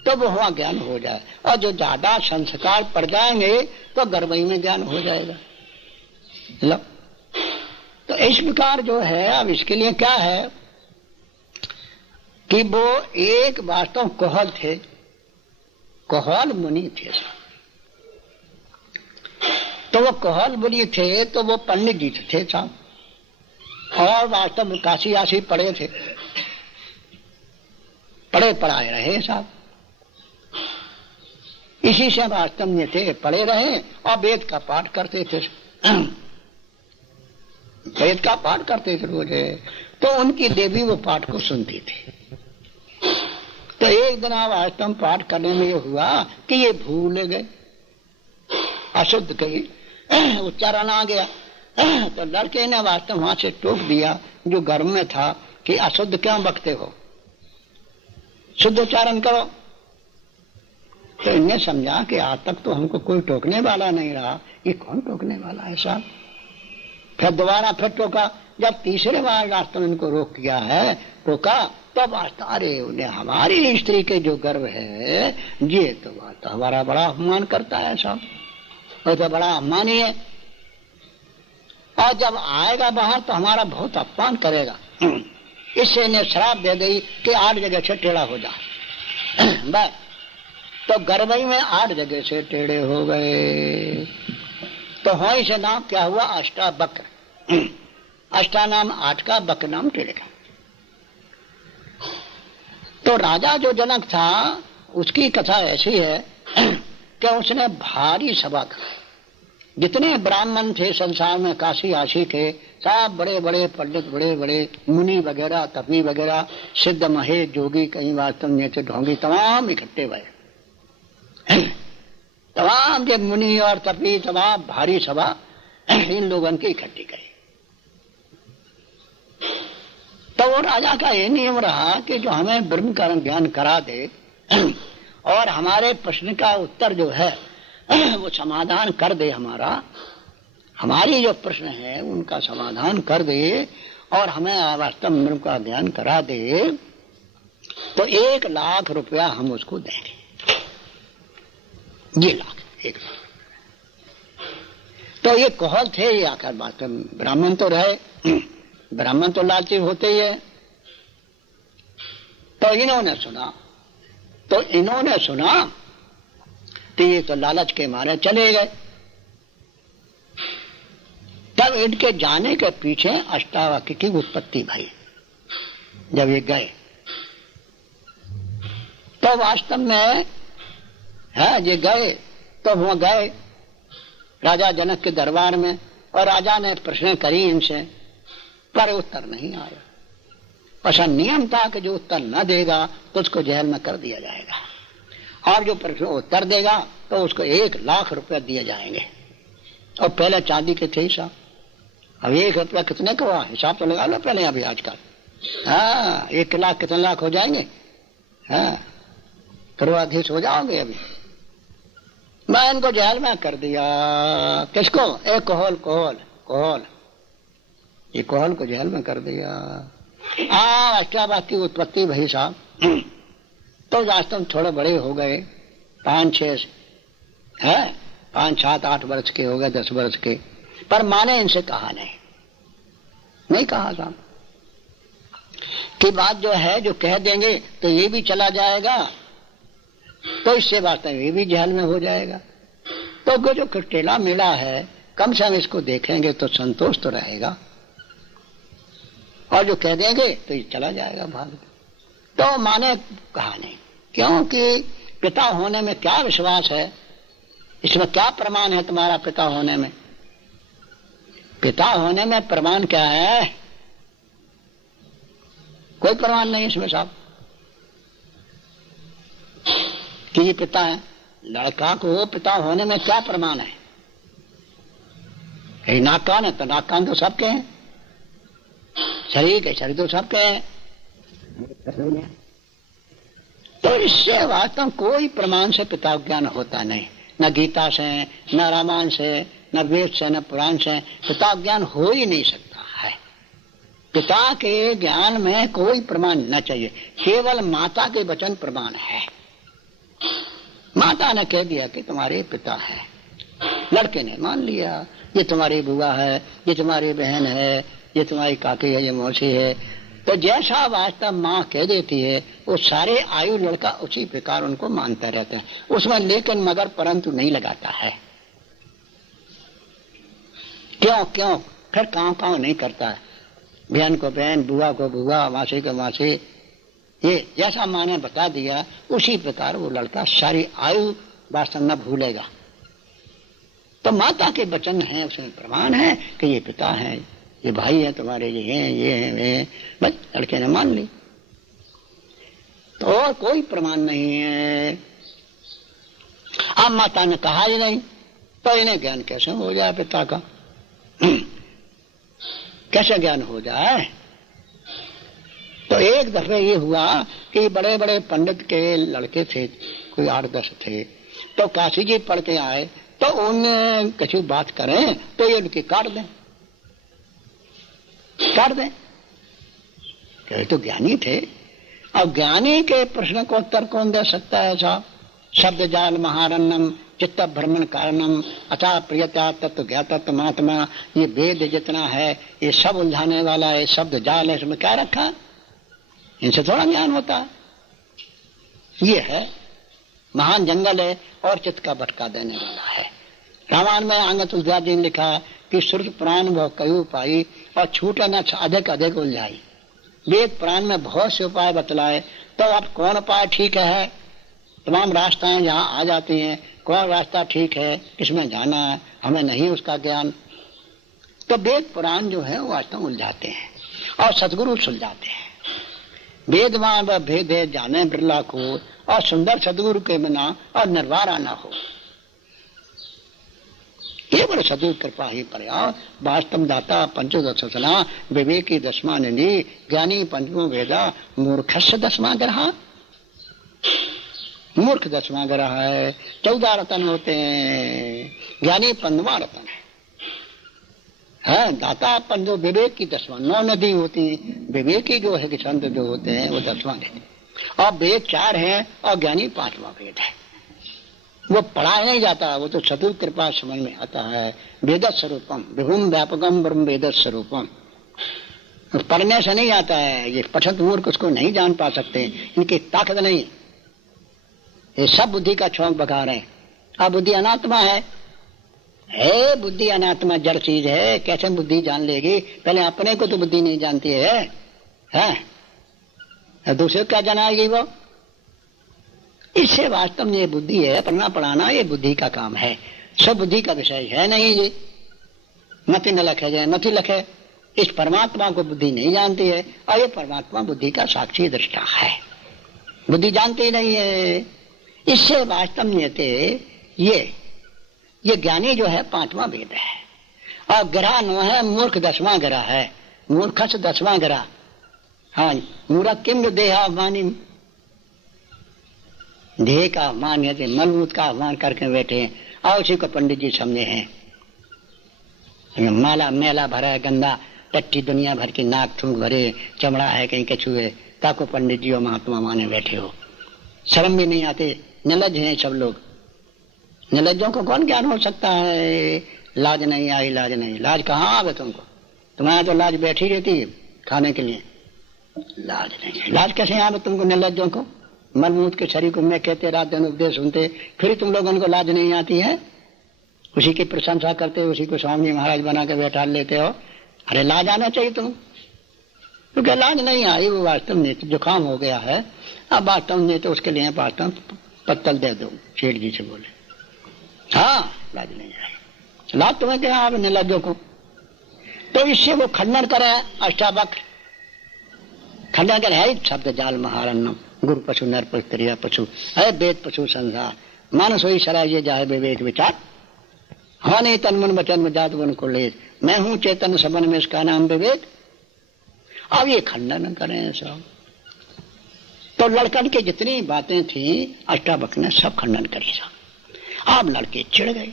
तो वो वहां ज्ञान हो जाए। और जो ज्यादा संस्कार पड़ जाएंगे तो गर्भई में ज्ञान हो जाएगा। लो, तो इस प्रकार जो है, अब इसके लिए क्या है कि वो एक वास्तव कोहल थे, कोहल मुनि थे। तो वो कोहल मुनि थे, तो वो पंडित जी थे साहब, और वास्तव में काशी आशी पढ़े थे, पढ़े पढ़ाए रहे साहब। इसी से वास्तव में थे, पढ़े रहे और वेद का पाठ करते थे। वेद का पाठ करते थे रोज, तो उनकी देवी वो पाठ को सुनती थी। तो एक दिन वास्तव पाठ करने में ये हुआ कि ये भूल गए, अशुद्ध कही उच्चारण आ गया। तो लड़के ने वास्तव वहां से टोक दिया जो गर्भ में था कि अशुद्ध क्यों बकते हो, शुद्ध उच्चारण करो। तो इन्हें समझा कि आज तक तो हमको कोई टोकने वाला नहीं रहा, ये कौन टोकने वाला है साहब। फिर दोबारा फिर टोका। जब तीसरे बार वास्तव इनको रोक किया है, टोका, तब वास्तव अरे उन्हें हमारी स्त्री के जो गर्भ है ये तो वास्तव हमारा बड़ा अपमान करता है साहब, और तो बड़ा अपमान ही है, और जब आएगा बाहर तो हमारा बहुत अपमान करेगा। इससे इन्हें श्राप दे दी कि 8 जगह से टेढ़ा हो जाए। बस, तो गर्भई में 8 जगह से टेढ़े हो गए। तो होई से नाम क्या हुआ, अष्टावक्र। अष्टा नाम 8 का, बक नाम टेढ़े का। तो राजा जो जनक था उसकी कथा ऐसी है कि उसने भारी सभा कर, जितने ब्राह्मण थे संसार में काशी आशी के, सब बड़े बड़े पंडित, बड़े बड़े मुनि वगैरह, तपी वगैरह, सिद्ध महेश जोगी, कहीं वास्तव में ढोंगी, तमाम इकट्ठे हुए। तमाम जो मुनि और तपी, तमाम भारी सभा इन लोगों की इकट्ठी करी। तो वो राजा का ये नियम रहा कि जो हमें ब्रह्म का ज्ञान करा दे और हमारे प्रश्न का उत्तर जो है वो समाधान कर दे, हमारी जो प्रश्न है उनका समाधान कर दे और हमें वास्तव में ब्रह्म का ज्ञान करा दे, तो 1 लाख रुपया हम उसको देंगे। ये 1 लाख। तो ये कोहल थे, ये आकर वास्तव ब्राह्मण तो रहे, ब्राह्मण तो लालची होते ही है। तो इन्होंने सुना तो ये तो लालच के मारे चले गए। तब इनके जाने के पीछे अष्टावक्र की उत्पत्ति भई। जब ये गए तो वास्तव में ये गए, तो वो गए राजा जनक के दरबार में, और राजा ने प्रश्न करी इनसे, पर उत्तर नहीं आया। ऐसा नियम था कि जो उत्तर न देगा तो उसको जेल में कर दिया जाएगा, और जो प्रश्न उत्तर देगा तो उसको 1 लाख रुपया दिए जाएंगे। और पहले चांदी के थे हिसाब, अब 1 रुपया कितने का हुआ हिसाब तो लगा लो पहले अभी आजकल। 1 लाख कितने लाख हो जाएंगे, पूर्वाधीश हो जाओगे अभी। मैं इनको जेल में कर दिया। किसको? एक कोहल, ये कोहल को जेल में कर दिया। अष्टावक्र की उत्पत्ति भई साहब। तो वास्तव थोड़े बड़े हो गए, 5-6 है, 5, 7, 8 वर्ष के हो गए, 10 वर्ष के, पर माने इनसे कहा नहीं कहा साहब की बात जो है, जो कह देंगे तो ये भी चला जाएगा, तो इससे वास्तव ये भी जेल में हो जाएगा। तो जो टेढ़ा मेढ़ा है, कम से कम इसको देखेंगे तो संतोष तो रहेगा, और जो कह देंगे तो ये चला जाएगा भाग। तो माने कहा नहीं, क्योंकि पिता होने में क्या विश्वास है, इसमें क्या प्रमाण है तुम्हारा पिता होने में? पिता होने में प्रमाण क्या है कोई प्रमाण नहीं इसमें साहब कि ये पिता है। लड़का को पिता होने में क्या प्रमाण है? कहीं नाक कान है तो नाक कान तो सबके हैं, शरीर के शरीर तो सबके हैं। तो इससे वास्तव कोई प्रमाण से पिता ज्ञान होता नहीं, न गीता से, न रामायण से, न वेद से, न पुराण से पिता ज्ञान हो ही नहीं सकता है। पिता के ज्ञान में कोई प्रमाण न चाहिए, केवल माता के वचन प्रमाण है। माता ने कह दिया कि तुम्हारे पिता है, लड़के ने मान लिया ये तुम्हारी बुआ है, ये तुम्हारी बहन है, ये तुम्हारी काकी है, ये मौसी है। तो जैसा वास्तव माँ कह देती है वो सारे आयु लड़का उसी प्रकार उनको मानता रहता है, उसमें लेकिन मगर परंतु नहीं लगाता है। क्यों क्यों फिर काँव नहीं करता है। बहन को बहन, बुआ को बुआ, मासी को मासी, ये जैसा माँ ने बता दिया उसी प्रकार वो लड़का सारी आयु वास्तव न भूलेगा। तो माता के वचन है, उसमें प्रमाण है कि ये पिता है, ये भाई है तुम्हारे, ये हैं, ये हैं, वे हैं। बस लड़के ने मान ली, तो और कोई प्रमाण नहीं है। अब माता ने कहा ही नहीं तो इन्हें ज्ञान कैसे हो जाए पिता का? कैसे ज्ञान हो जाए? तो एक दफे ये हुआ कि बड़े बड़े पंडित के लड़के थे, कोई 8-10 थे, तो काशी जी पढ़ के आए, तो उन्हें किसी बात करें तो ये उनकी काट दें। तो ज्ञानी थे, अब ज्ञानी के प्रश्न को उत्तर कौन दे सकता है साहब? शब्द जाल महारण्यम चित्त भ्रमण कारणम अथा प्रियता तत्व ज्ञातत्व महात्मा, ये वेद जितना है ये सब उलझाने वाला है, शब्द जाल है, इसमें क्या रखा? इनसे थोड़ा ज्ञान होता है। ये है महान जंगल है और चित्त का भटका देने वाला है। रामायण में आंग तुलसीदास जी ने लिखा कि श्रुत प्राण वह कई पाई और छूटे न अधिक अधिक उलझाई। वेद प्राण में बहुत से उपाय बतलाए, तो अब कौन उपाय ठीक है? तमाम रास्ताएं जहाँ आ जाती हैं, कौन रास्ता ठीक है, किसमें जाना है, हमें नहीं उसका ज्ञान। तो वेद पुराण जो है वो वास्तव उलझाते हैं और सदगुरु सुलझाते हैं। वेदवान व भेद है जाने बिरला को, और सुंदर सदगुरु के बिना और निर्वारा न हो। केवल सदगुरु कृपा ही पर्याप्त। वास्तव दाता पंचोदश सना विवेकी दसमा निधि ज्ञानी पंचमो वेदा मूर्खस्य दसमा ग्रह। मूर्ख 10वां ग्रह है। 14 रतन होते हैं, ज्ञानी 15वां रतन है। दाता पंचो विवेक की 10वां। 9 नदी होती है, विवेकी जो है कि संत जो होते हैं वो 10वां नदी। और वेद 4 है और ज्ञानी 5वां वेद है। वो पढ़ाया नहीं जाता, वो तो सदगुरु कृपा समझ में आता है। वेद स्वरूपम विभुम व्यापकम ब्रह्म वेद स्वरूपम। पढ़ने से नहीं आता है, ये पठत मूर्ख उसको नहीं जान पा सकते, इनकी ताकत नहीं। ये सब बुद्धि का छौंक बगा रहे हैं। अब बुद्धि अनात्मा है, बुद्धि अनात्मा जड़ चीज है, कैसे बुद्धि जान लेगी? पहले अपने को तो बुद्धि नहीं जानती है दूसरे को क्या जानाएगी वो? इससे वास्तव में ये बुद्धि है, पढ़ना पढ़ाना ये बुद्धि का काम है, सब बुद्धि का विषय है नहीं। ये मति न लखे जाए मति लखे। इस परमात्मा को बुद्धि नहीं जानती है और ये परमात्मा बुद्धि का साक्षी दृष्टा है, बुद्धि जानती ही नहीं है। इससे वास्तव में ये ज्ञानी जो है 5वां वेद है और ग्रह 9 है। मूर्ख 10वां ग्रह है, मूर्खस 10वां ग्रह। हाँ, मूर्ख किम देहाभिमानी, देह का अभिमान है, मलमूत्र का अभिमान करके बैठे हैं और उसी को पंडित जी समझे हैं। माला मेला भरा है, गंदा टट्टी दुनिया भर की, नाक थूक भरे, चमड़ा है कहीं कछुए, ताको पंडित जी और महात्मा माने बैठे हो। शर्म भी नहीं आते, निर्लज हैं सब लोग। निर्लज्जों को कौन ज्ञान हो सकता है? लाज नहीं आई, लाज नहीं। लाज कहाँ आवे तुमको? तुम्हारा तो लाज बैठी रहती है खाने के लिए, लाज नहीं। लाज कैसे आवे तुमको निर्लज्जों को? मलमूत्र के शरीर को मैं कहते, रात दिन उपदेश सुनते, फिर तुम लोगों को लाज नहीं आती है? उसी की प्रशंसा करते, उसी को स्वामी महाराज बना के बैठा लेते हो। अरे लाज आना चाहिए तुम, क्योंकि लाज नहीं आई। वो वास्तव में जुकाम हो गया है, अब वास्तव में तो उसके लिए वास्तव पत्तल दे दो। शेठ जी से बोले, हाँ लाज नहीं आई। लाज तुम्हें क्या आप निर्लज्जों को? तो इससे वो खंडन करे, अष्टावक्र खंडन कर है शब्द जाल महारण्यम गुरु पशु नर पशु त्रिया पशु है वेद पशु संसार मानस होई सराय जाए विवेक विचार हानि तन मन वचन में जात वन को ले मैं हूं चेतन सबन में इसका नाम विवेक। अब ये खंडन करें सब। तो लड़कन की जितनी बातें थी अष्टावक्र ने सब खंडन करी सब। अब लड़के चिढ़ गए,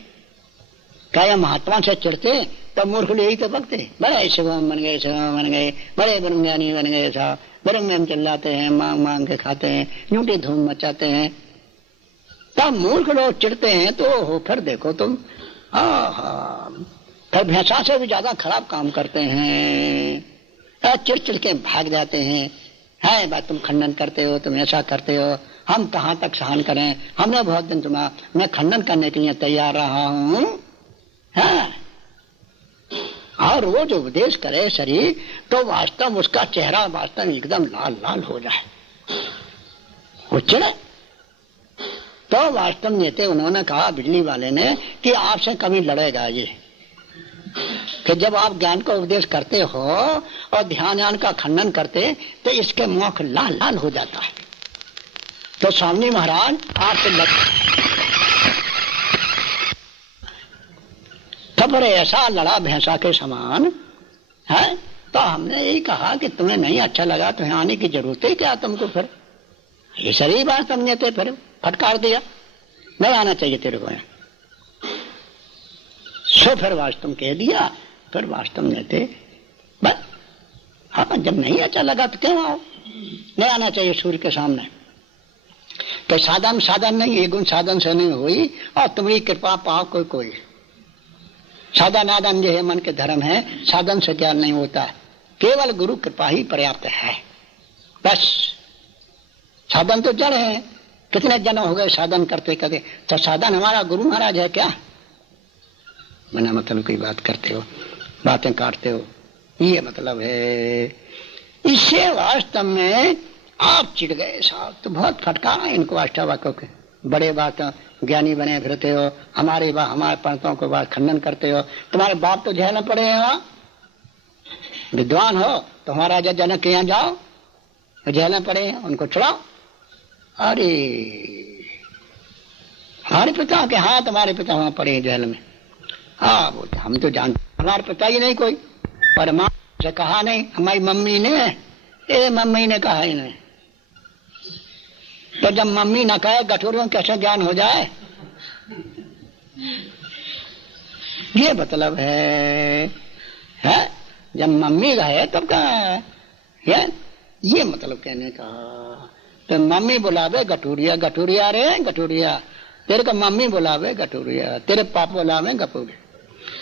क्या महात्मा से चिढ़ते तो मूर्ख लोग यही तो बकते, बड़े शिवम बन गए, शिवम बन गए, बड़े ब्रह्मज्ञानी बन गए साहब, ब्रह्म में चिल्लाते हैं, मांग मांग के खाते हैं, यूंटी धूम मचाते हैं। तब मूर्ख लोग चिढ़ते हैं तो हो फिर देखो तुम फिर भैंसा से भी ज्यादा खराब काम करते हैं, चिड़ चिड़ के भाग जाते हैं। है बात तुम खंडन करते हो, तुम ऐसा करते हो, हम कहाँ तक सहन करें, हमने बहुत दिन तुम्हारा मैं खंडन करने के लिए तैयार रहा हूं। हाँ। और रोज उपदेश करे शरीर तो वास्तव उसका चेहरा वास्तव एकदम लाल लाल हो जाए, वो चिड़े। तो वास्तव में थे उन्होंने कहा बिजली वाले ने कि आपसे कभी लड़ेगा ये, कि जब आप ज्ञान का उपदेश करते हो और ध्यान का खंडन करते तो इसके मुख लाल लाल हो जाता है। तो स्वामी महाराज आपसे तब ऐसा लड़ा भैंसा के समान है। तो हमने यही कहा कि तुम्हें नहीं अच्छा लगा तो यहाँ आने की जरूरत है क्या तुमको, फिर ये सही बात समझे थे, फिर फटकार दिया नहीं आना चाहिए तेरे को यहाँ। सो फिर वास्तव कह दिया, फिर वास्तव में थे बस। हाँ जब नहीं अच्छा लगा तो क्यों आओ, नहीं आना चाहिए सूर्य के सामने। तो साधन साधन नहीं, ये गुण साधन से नहीं हुई और तुम्हारी कृपा पाओ कोई कोई। साधन आदन जो है मन के धर्म है, साधन से ज्ञान नहीं होता है, केवल गुरु कृपा ही पर्याप्त है बस। साधन तो जड़ है, कितने जन्म हो गए साधन करते करते, तो साधन हमारा गुरु महाराज है क्या? मैंने मतलब कोई बात करते हो, बातें काटते हो, ये मतलब है। इससे वास्तव में आप चिढ़ गए साहब, तो बहुत फटकारा इनको अष्टावक्र के। बड़े बात ज्ञानी बने फिरते हो, हमारे पंडितों को बात खंडन करते हो, तुम्हारे बाप तो झेलना पड़े हैं वहां, विद्वान हो तो हमारा जनक के यहाँ जाओ, झेलने पड़े हैं, उनको छुड़ाओ। अरे हमारे पिता के हाथ, हमारे पिता वहां पड़े जेल में। हाँ बोलते हम तो जानते, हमारे पिता ही नहीं कोई, पर माँ से कहा नहीं, हमारी मम्मी ने कहा ही नहीं। तो जब मम्मी न कहे गठोरियों कैसे ज्ञान हो जाए, ये मतलब है? जब मम्मी कहे तब कहा, ये मतलब कहने का। तो मम्मी बुलावे गठूरिया, गठूरिया रे गठूरिया, तेरे को मम्मी बुलावे गठूरिया, तेरे पापा बुलावे गठूरिया।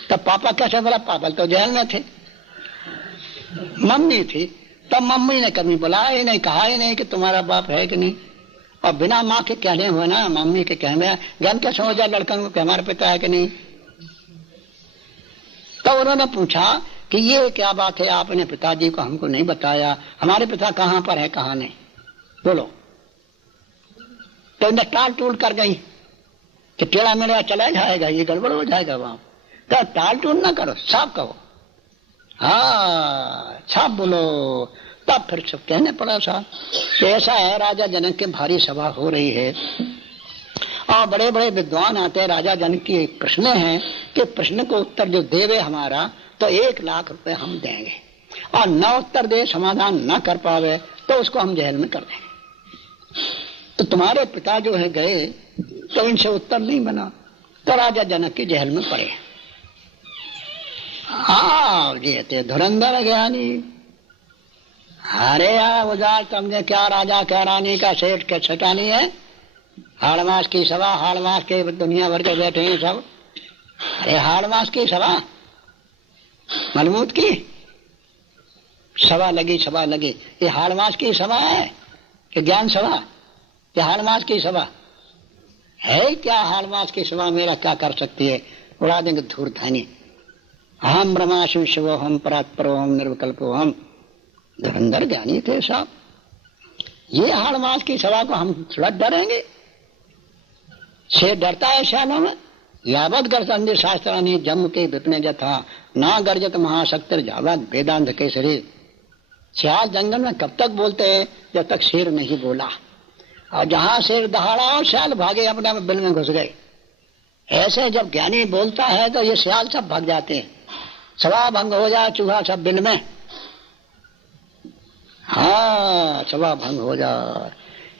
तब पापा कैसे बोला? पापा तो जेल में थे, मम्मी थी, तब मम्मी ने कभी बुलाया ही नहीं, कहा ही नहीं कि तुम्हारा बाप है कि नहीं। और बिना माँ के कहने हुए ना, मम्मी के कहने ज्ञान कैसे हो जाए लड़कन को कि हमारा पिता है कि नहीं। तो उन्होंने पूछा कि ये क्या बात है, आपने पिताजी को हमको नहीं बताया, हमारे पिता कहाँ पर है कहाँ नहीं, बोलो। तो इन्हें टाल टूल कर गई कि टेढ़ा मेढ़ा चला जाएगा, ये गड़बड़ हो जाएगा वहां। तो टाल टूल ना करो, साफ कहो, हाँ साफ बोलो। तब फिर सब कहने पड़ा साहब कि ऐसा है, राजा जनक के भारी सभा हो रही है और बड़े बड़े विद्वान आते हैं, राजा जनक की एक प्रश्न है कि प्रश्न को उत्तर जो देवे हमारा तो 1 लाख रुपए हम देंगे, और न उत्तर दे, समाधान न कर पावे तो उसको हम जेल में कर देंगे। तो तुम्हारे पिता जो है गए तो इनसे उत्तर नहीं बना, तो राजा जनक की जेल में पड़े। हाँ ये थे धुरंधर ज्ञानी। अरे यार उदार समझे क्या, राजा क्या रानी का सेठ के छटानी है, हाड़ मास की सभा, हाड़ मास के दुनिया भर के बैठे हैं सब। अरे हाड़ मास की सभा, मलमूत की सभा लगी, ये हाड़ मास की सभा है कि ज्ञान सभा? ये हाड़ मास की सभा है क्या? हाड़ मास की सभा मेरा क्या कर सकती है? उड़ा देंगे धूर धानी। हम ब्रह्माशु शिवो हम परात्परो हम निर्विकल्पो हम। धुरंधर ज्ञानी थे साहब, ये हाड़ मास की सभा को हम थोड़ा डरेंगे? से डरता है शालों में। यावत गर्जन्ति शास्त्राणि जम्म के विपने जथा ना गर्जत महाशक्तिर जावत वेदांत केसरी। सियाल जंगल में कब तक बोलते हैं? जब तक शेर नहीं बोला। और जहां शेर दहाड़ा सियाल भागे, अपने बिल में घुस गए। ऐसे जब ज्ञानी बोलता है तो ये सियाल सब भाग जाते हैं। सभा भंग हो जाए, चूहा सब बिल में, हाँ सभा भंग हो जाए।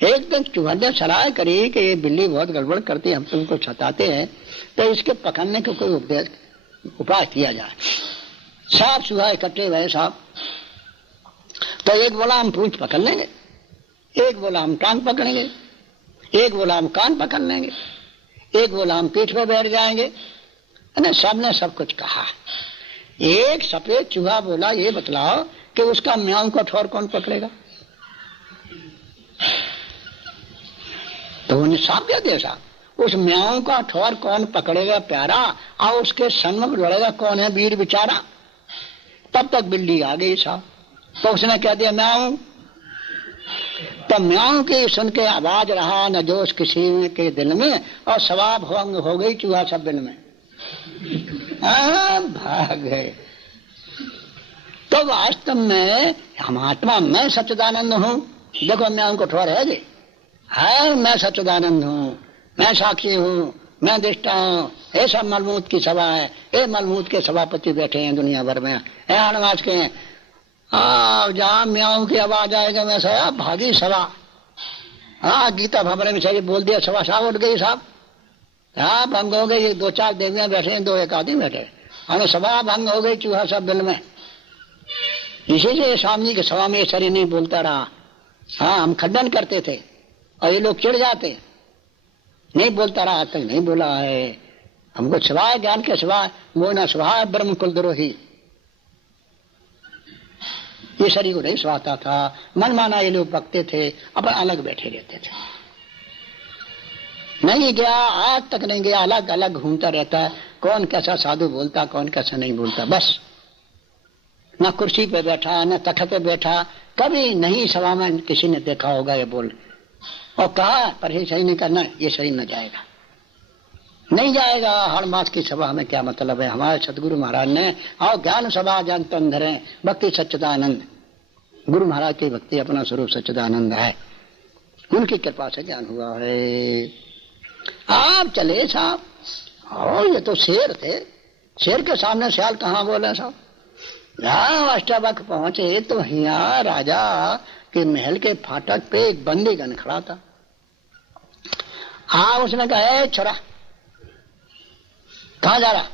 एक दिन चूहा ने सलाह करी कि ये बिल्ली बहुत गड़बड़ करती है, हम तुमको सताते हैं, तो इसके पकड़ने को कोई उपदेश उपाय किया जाए। सब चूहा इकट्ठे हुए साहब। तो एक बोला हम पूंछ पकड़ लेंगे, एक बोला हम टांग पकड़ेंगे, एक बोला हम कान पकड़ लेंगे, एक बोला हम पीठ पे बैठ जाएंगे। सबने सब कुछ कहा। एक सफेद चूहा बोला ये बतलाओ कि उसका म्याऊं का ठोर कौन पकड़ेगा? तो उन्हें साफ क्या दिया साहब, उस म्याऊं का ठोर कौन पकड़ेगा प्यारा, और उसके सन्मुख लड़ेगा कौन है वीर बेचारा। तब तक बिल्ली आ गई साहब। तो उसने कह दिया म्याऊं। तो म्याऊं की सुन के आवाज रहा न जोश किसी के दिल में, और सवाब भंग हो गई चूहा सब बिल में। भाग गए। तो वास्तव में हम आत्मा, मैं सच्चिदानंद हूँ। देखो म्याऊं को ठोर है जी, है मैं सच्चिदानंद हूँ, मैं साक्षी हूँ, मैं दृष्टा हूँ। ये सब मलमूत की सभा है, ये मलमूत के सभापति बैठे हैं दुनिया भर में, हनुमाज के हैं। जहाँ म्याऊं की आवाज आएगा मैं सया भागी सभा। हाँ गीता भवन में सही बोल दिया, सभा साहब उठ गई साहब। हाँ भंग हो गई। 2-4 देवियां बैठे हैं, 2 एक आदमी बैठे, हमें सभा भंग हो गई चूहा सब बिल में। इसी से स्वामी के सभा में शरीर नहीं बोलता रहा। हाँ हम खंडन करते थे और ये लोग चिढ़ जाते, नहीं बोलता रहा, आज तक नहीं बोला है। हमको सिवाय ज्ञान के सिवाय मोना सिवाय ब्रह्म कुलद्रोही, ये शरीर को नहीं स्वाता था। मन माना ये लोग बकते थे, अपन अलग बैठे रहते थे। नहीं गया, आज तक नहीं गया, अलग अलग घूमता रहता है। कौन कैसा साधु बोलता, कौन कैसा नहीं बोलता, बस। न कुर्सी पे बैठा, न तख्त पे बैठा, कभी नहीं सभा में किसी ने देखा होगा ये बोल, और कहा पर ये सही नहीं करना, ये सही न जाएगा, नहीं जाएगा। हर मास की सभा में क्या मतलब है? हमारे सदगुरु महाराज ने आओ ज्ञान सभा जन तन धरे भक्ति सच्चिदानंद। गुरु महाराज की भक्ति अपना स्वरूप सच्चिदानंद है, उनकी कृपा से ज्ञान हुआ है। आप चले साहब, और ये तो शेर थे, शेर के सामने सियाल कहाँ बोले साहब। यहाँ अष्टावक्र पहुंचे तो यहाँ राजा के महल के फाटक पे एक बंदीगण खड़ा था। उसने कहा छोरा कहाँ जा रहा?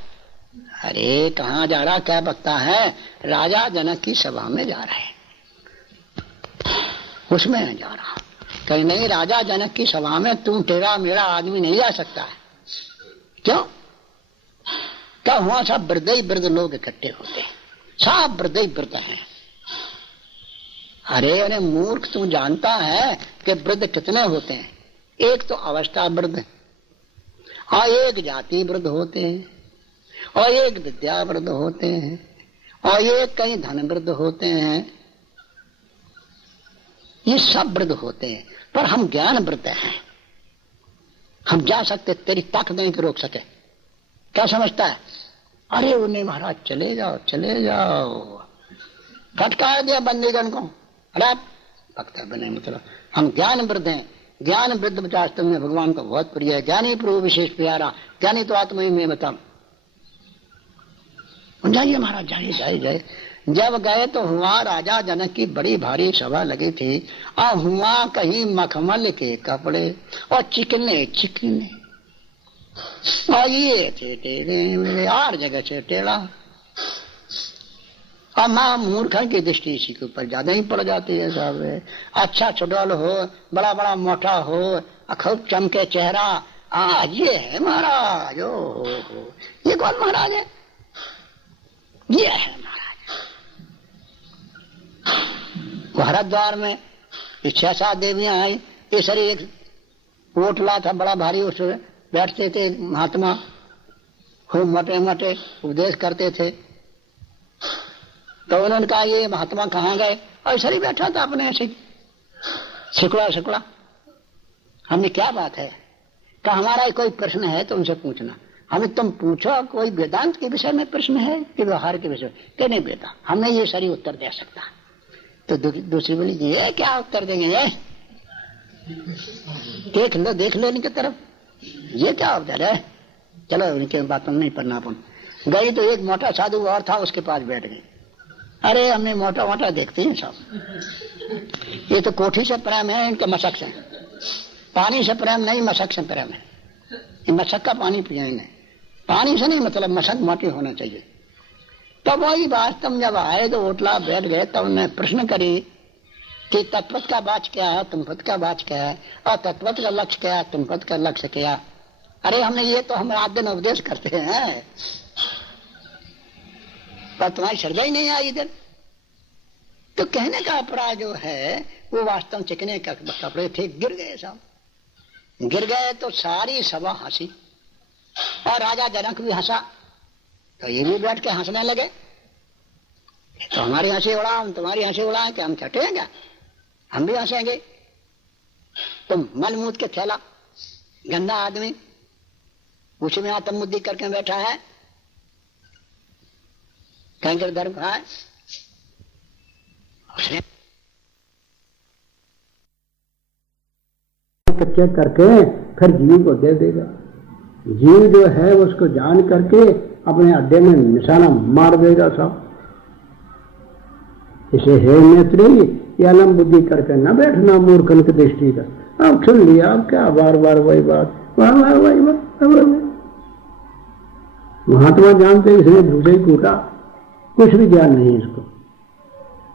अरे कहाँ जा रहा, क्या बकता है? राजा जनक की सभा में जा रहा है। उसमें जा रहा। कहीं नहीं, राजा जनक की सभा में तू तेरा मेरा आदमी नहीं जा सकता है। क्यों? क्या वहां सब वृद्ध ही वृद्ध लोग इकट्ठे होते, सब वृद्ध ही वृद्ध हैं। अरे मूर्ख, तू जानता है कि वृद्ध कितने होते हैं? एक तो अवस्था वृद्ध, और एक जाति वृद्ध होते हैं, और एक विद्या वृद्ध होते हैं, और एक कहीं धन वृद्ध होते हैं। ये सब वृद्ध होते हैं, पर हम ज्ञान वृद्ध हैं। हम जा सकते, तेरी ताकत नहीं रोक सके। क्या समझता है? अरे उन्हें महाराज चले जाओ चले जाओ, फटका दिया बंदीगण को। अरे भक्ता बने, मतलब हम ज्ञान वृद्ध हैं। ज्ञान वृद्ध वास्तव में भगवान को बहुत प्रिय है। ज्ञानी प्रभु विशेष प्यारा, ज्ञानी तो आत्मा ही में बता। जाइए महाराज, जाइए जाइए जाइए। जब गए तो हुआ राजा जनक की बड़ी भारी सभा लगी थी, और हुआ कहीं मखमल के कपड़े और चिकने चिकने, और ये थे टेढ़े, हर जगह से टेढ़ा। और माँ मूर्ख की दृष्टि इसी के ऊपर ज्यादा ही पड़ जाती है साहब। अच्छा चुड़ैल हो, बड़ा बड़ा मोटा हो, खूब चमके चेहरा, ये है महाराज। ओ ये कौन महाराज है? ये है महाराज। हरिद्वार में 6-7 देवियां आई। इस एक पोटला था बड़ा भारी, उसमें बैठते थे महात्मा, खूब मोटे मोटे उपदेश करते थे। तो उन्होंने कहा ये महात्मा कहाँ गए? ऐसा ही बैठा था अपने ऐसे सिकुड़ा सिकुड़ा। हमने क्या बात है? कहा हमारा कोई प्रश्न है तो उनसे पूछना। हमें तुम पूछो कोई वेदांत के विषय में प्रश्न है कि व्यवहार के विषय? कि नहीं बेटा, हमें ये सही उत्तर दे सकता। तो दूसरी बोली ये क्या उत्तर देंगे, ये देख लो इनकी तरफ, ये क्या उत्तर है। चलो इनके बातों में नहीं पढ़ना अपन। गई तो एक मोटा साधु और था, उसके पास बैठ गई। अरे हमें मोटा मोटा देखते हैं सब, ये तो कोठी से प्रेम है, इनका मशक से, पानी से प्रेम नहीं, मशक से प्रेम है। ये मशक का पानी पिएंगे, पानी से नहीं, मतलब मशक मोटी होना चाहिए। तब वही वास्तव जब आए तो होटला बैठ गए, तब उन्होंने प्रश्न करी कि तत्वत का वाच क्या है, तुमपत का वाच क्या है, और तत्वत का लक्ष्य क्या है, तुमपत का लक्ष्य क्या। अरे हमने ये तो हम रात दिन उपदेश करते हैं, पर तुम्हारी श्रद्धा ही नहीं आई इधर। तो कहने का अपराध जो है वो वास्तव चिकने का कपड़े थे, गिर गए सब, गिर गए तो सारी सभा हंसी, और राजा जनक भी हंसा, तो ये भी बैठ के हंसने लगे। तो हमारी हंसी उड़ा, हम तुम्हारी हंसी उड़ाएं, क्या हम छटे हैं क्या, हम भी हंसेंगे। तुम मलमूत के थैला, गंदा आदमी, उसमें आत्म बुद्धि करके बैठा है, कहेंगे धर्म कहा है उसने चेक करके फिर जीव को दे देगा। जीव जो है उसको जान करके अपने अड्डे में निशाना मार देगा सब। इसे हे नेत्री, ये अलम बुद्धि करके न बैठना मूर्खन की दृष्टि का। अब सुन लिया, अब क्या बार बार वही बात, बार बार वही बात। महात्मा जानते इसने झूठे ही कूटा, कुछ भी ज्ञान नहीं इसको।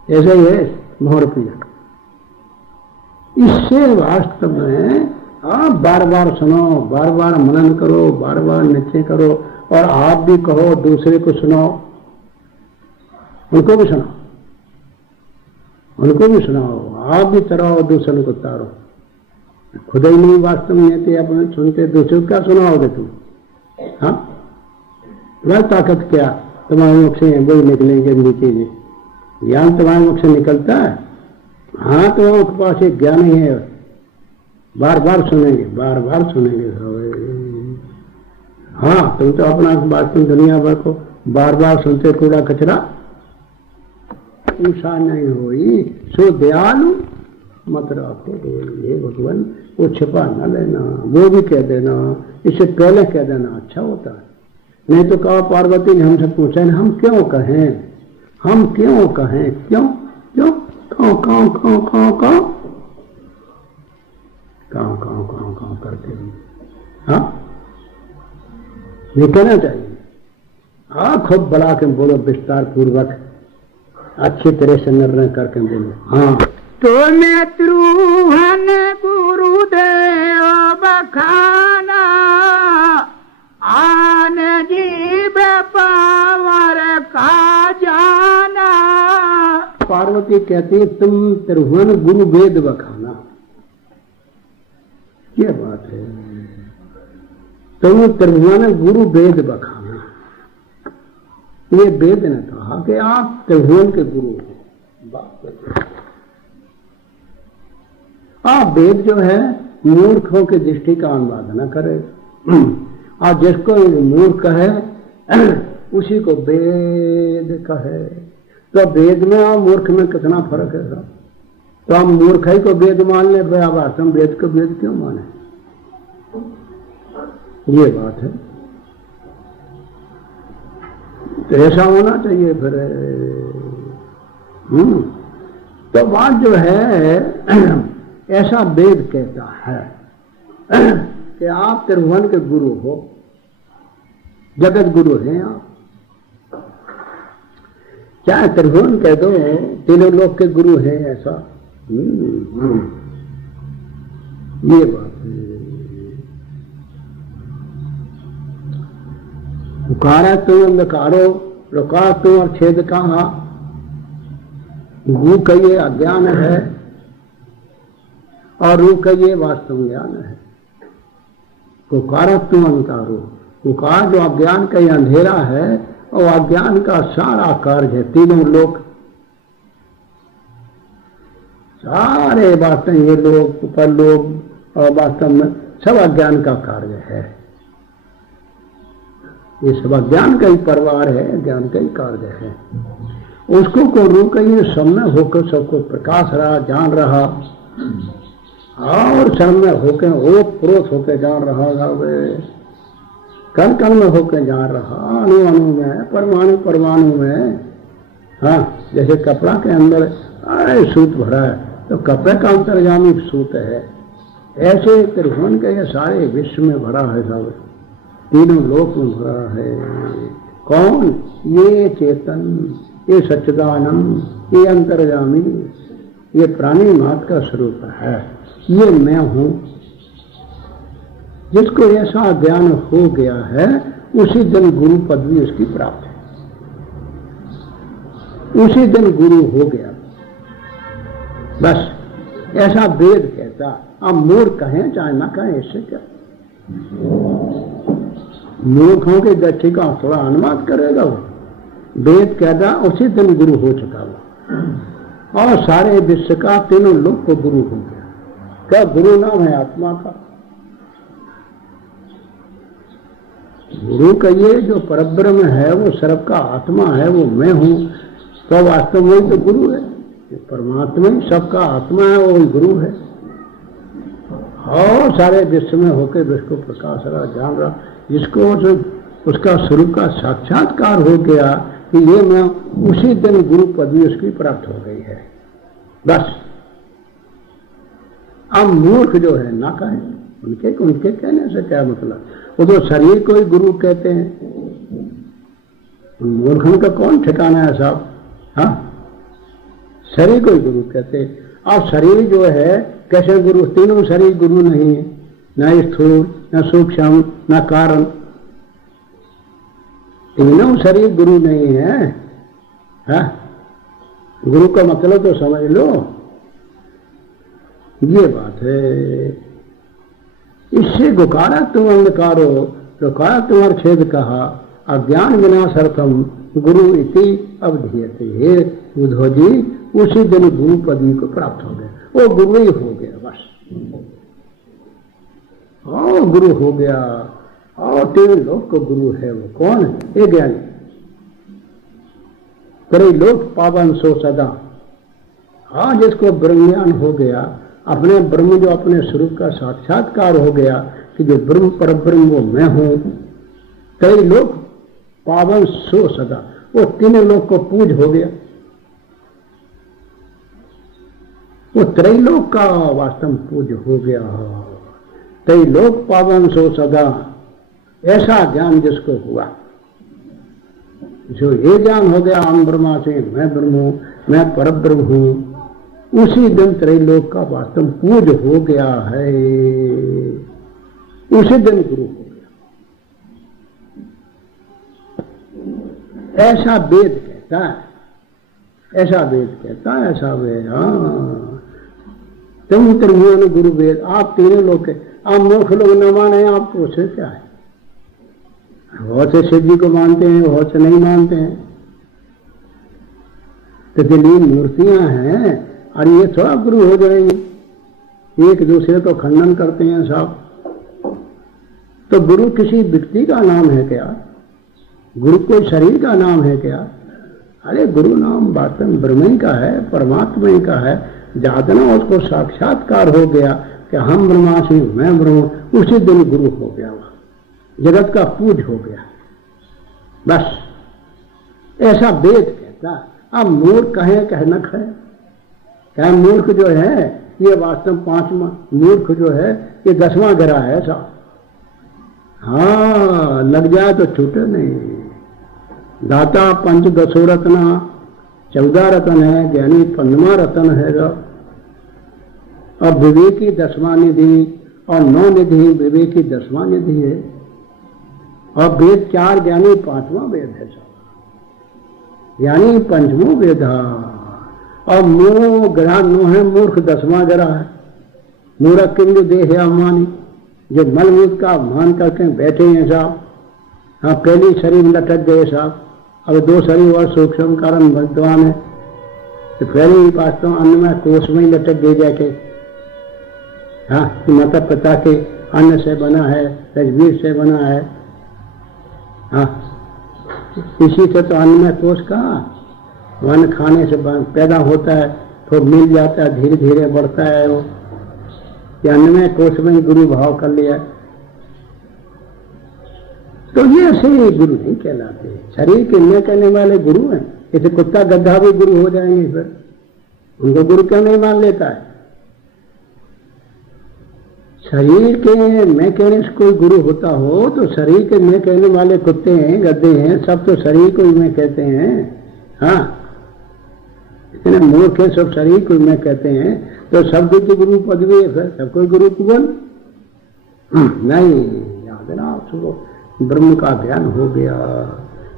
ऐसा ही है मोहर पिया। इससे वास्तव में आप बार बार सुनो, बार बार मनन करो, बार बार निश्चय करो, और आप भी कहो, दूसरे को सुनाओ, उनको भी सुनाओ, उनको भी सुनाओ, आप भी तराओ, दूसरे को तारो। खुद ही नहीं वास्तव में थे अपने सुनते, दूसरे को क्या सुनाओगे तुम। हाँ, वह ताकत क्या तुम्हारे मुख से वही निकलेंगे नीचे से, ज्ञान तुम्हारे मुख से निकलता है। हाँ, तुम्हारे पास एक ज्ञान ही है, बार बार सुनेंगे, बार बार सुनेंगे। हाँ, तुम तो अपना वास्तव दुनिया भर को बार बार सुनते, कूड़ा कचरा इंसान नहीं होई, सो दयालु मत रखो। ये भगवान वो छिपा न लेना, वो भी कह देना, इससे पहले कह देना अच्छा होता है। नहीं तो कहा पार्वती ने हमसे पूछा है, हम क्यों कहें, हम क्यों कहें, क्यों क्यों काँव काँव काँव काँव काँव काँव काँव काँव काँव करते हैं। हाँ, ये कहना चाहिए। हाँ, खूब बढ़ा के बोलो, विस्तार पूर्वक अच्छी तरह से निर्णय करके बोलो। हाँ, तो मैं त्रुहन गुरुदेव बखाना, आन जीव पावर का जाना। पार्वती कहती है तुम त्रिभुवन गुरु वेद बखाना। क्या बात है, तुम त्रिभुवन गुरु वेद बखाना। ये वेद ने कहा कि आप त्रिभुवन के गुरु हो। आप वेद जो है मूर्खों की दृष्टि का अनुवाद न करे, और जिसको मूर्ख है उसी को वेद कहे। तो वेद में और मूर्ख में कितना फर्क है साहब। तो हम मूर्ख ही को वेद मान ले, भाई आप हम वेद को वेद क्यों माने, ये बात है। तो ऐसा होना चाहिए फिर। तो बात जो है ऐसा वेद कहता है कि आप त्रिभुवन के गुरु हो, जगत गुरु हैं आप। चाहे त्रिभुवन कह दो, तीनों लोक के गुरु हैं, ऐसा ये बात है। उकारा तुम अंधकारो, रुका तुम और छेद कहा। गु का ये अज्ञान है और रू का ये वास्तव ज्ञान है। उकारा तुम अंधकारो, उकार जो अज्ञान का ये अंधेरा है और अज्ञान का सारा कार्य है। तीनों लोग सारे वास्तव ये लोग ऊपर लोग और वास्तव में सब अज्ञान का कार्य है। ये सब अज्ञान का ही परिवार है, ज्ञान का ही कार्य है। उसको को रोक ये सब में होकर सबको प्रकाश रहा, जान रहा, और सब में होकर ओत प्रोत होकर जान रहा, कण कण में होकर जान रहा, अणु अणु में, परमाणु परमाणु में। हाँ, जैसे कपड़ा के अंदर सूत भरा है तो कपड़े का अंतर्जामी सूत है, ऐसे त्रिभुवन के ये सारे विश्व में भरा है, सब तीनों लोक में भरा है। कौन? ये चेतन, ये सच्चिदानंद, ये अंतर्जामी, ये प्राणी मात्र का स्वरूप है, ये मैं हूं। जिसको ऐसा ज्ञान हो गया है उसी दिन गुरु पदवी उसकी प्राप्त है, उसी दिन गुरु हो गया। बस ऐसा वेद कहता। अब मूर्ख कहें चाहे ना कहें, इससे क्या? मूर्खों के गच्छी का थोड़ा अनुवाद करेगा वो। वेद कहता उसी दिन गुरु हो चुका वो, और सारे विश्व का तीनों लोग को गुरु हो गया। क्या गुरु नाम है आत्मा का? गुरु का ये जो परब्रह्म है वो सर्व का आत्मा है, वो मैं हूं, तो वास्तव में तो गुरु है। परमात्मा ही सबका आत्मा है, वो गुरु है। और सारे विश्व में होकर विश्व को प्रकाश रहा, जान रहा, जिसको उसका स्वरूप का साक्षात्कार हो गया कि ये मैं, उसी दिन गुरु पदवी उसकी प्राप्त हो गई है। बस अब मूर्ख जो है ना कहे, उनके कहने से क्या मतलब? वो तो शरीर को ही गुरु कहते हैं। मूर्खों का कौन ठिकाना है साहब? हाँ, शरीर को ही गुरु कहते हैं। अब शरीर जो है कैसे गुरु? तीनों शरीर गुरु नहीं है, न स्थूल, न सूक्ष्म, न कारण। तीनों शरीर गुरु नहीं है। हाँ? गुरु का मतलब तो समझ लो, ये बात है। इससे गुकारा तुम अंधकारो, गुकारा तुम्हार छेद कहा, अज्ञान विनाशार्थम गुरु इति अवधीयते। हे बुद्धो जी, उसी दिन गुरु पदवी को प्राप्त हो गया, वो गुरु ही हो गया बस। और गुरु हो गया, और तीन लोग को गुरु है। वो कौन है? ये ज्ञानी। करे लोग पावन सो सदा। हाँ, जिसको ब्रह्म ज्ञान हो गया, अपने ब्रह्म जो अपने स्वरूप का साक्षात्कार हो गया कि जो ब्रह्म पर ब्रह्म वो मैं हूं, कई लोग पावन सो सदा, वो तीनों लोग को पूज हो गया। वो त्रैलोक का वास्तव पूज हो गया। त्रैलोक पावन सो सदा, ऐसा ज्ञान जिसको हुआ, जो ये ज्ञान हो गया हम ब्रह्मा से, मैं ब्रह्म हूं, मैं पर ब्रह्म हूं, उसी दिन त्रैलोक का वास्तव पूज हो गया है। उसी दिन गुरु हो गया, ऐसा वेद कहता है, ऐसा वेद कहता है, ऐसा वेद। हाँ, तुम त्रिभुवन गुरु वेद, आप तीनों लोग के, आप मूर्ख लोग न माने, आपको उसे क्या है? बहुत से शिव जी को मानते हैं, बहुत से नहीं मानते हैं। तो दिल्ली मूर्तियां हैं, और ये थोड़ा गुरु हो जाएंगे, एक दूसरे को खंडन करते हैं साहब। तो गुरु किसी व्यक्ति का नाम है क्या? गुरु कोई शरीर का नाम है क्या? अरे गुरु नाम वास्तव ब्रह्म ही का है, परमात्मा ही का है। जातना उसको साक्षात्कार हो गया कि हम ब्रह्मासी, मैं ब्रह्म, उसी दिन गुरु हो गया, जगत का पूज हो गया। बस ऐसा वेद कहता। अब मूर्ख कहे कह न कहे, क्या मूर्ख जो है ये वास्तव पांचवा, मूर्ख जो है ये 10वां गिरा है साहब। हाँ, लग जाए तो छूटे नहीं। दाता पंच दसो रत्ना, 14 रत्न है, ज्ञानी 15वां रत्न है। और विवेकी 10वां निधि, और 9 निधि विवेकी 10वां निधि है। और वेद 4, ज्ञानी 5वां वेद है साहब, यानी 5वां वेद। और मोह ग्रह 9 है, मूर्ख 10वां ग्रह है। मूर्ख किंग देह अमानी, जो मलमूत्र का मान करके बैठे हैं साहब। हाँ, पहली शरीर लटक गए साहब, अब 2 शरीर और सूक्ष्म कारण भगवान है, तो पहले वास्तव अन्न में कोष में ही लटक गए जाके। हाँ, माता पिता के अन्न से बना है, रजबीर से बना है। हाँ, इसी से तो अन्न में कोष कहा, वन खाने से पैदा होता है, तो मिल जाता है, धीरे धीरे बढ़ता है वो, अन्नमय कोश में गुरु भाव कर लिया। तो ये ऐसे गुरु नहीं कहलाते। शरीर के न कहने वाले गुरु हैं। इसे कुत्ता गधा भी गुरु हो जाएंगे, फिर उनको गुरु क्यों नहीं मान लेता है? शरीर के मैं कहने से कोई गुरु होता हो तो शरीर के मैं कहने वाले कुत्ते हैं, गद्दे हैं, सब तो शरीर को ही मैं कहते हैं। हाँ, इतने मूर्ख है, सब शरीर को मैं कहते हैं, तो सब तो गुरु पदवी है, फिर सब कोई गुरु कुबल नहीं। याद है ना आप सुनो, ब्रह्म का ज्ञान हो गया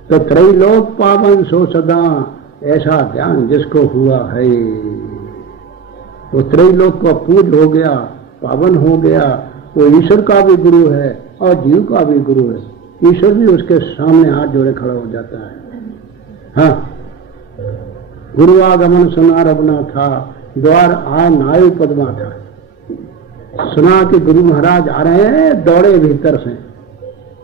तो त्रैलोक पावन सो सदा, ऐसा ज्ञान जिसको हुआ है वो त्रैलोक का पूज हो गया, पावन हो गया। वो ईश्वर का भी गुरु है और जीव का भी गुरु है। ईश्वर भी उसके सामने हाथ जोड़े खड़ा हो जाता है। हाँ, गुरु आगमन सुना रबना था, द्वार आ नायु पद्मा था। सुना कि गुरु महाराज आ रहे हैं, दौड़े भीतर से।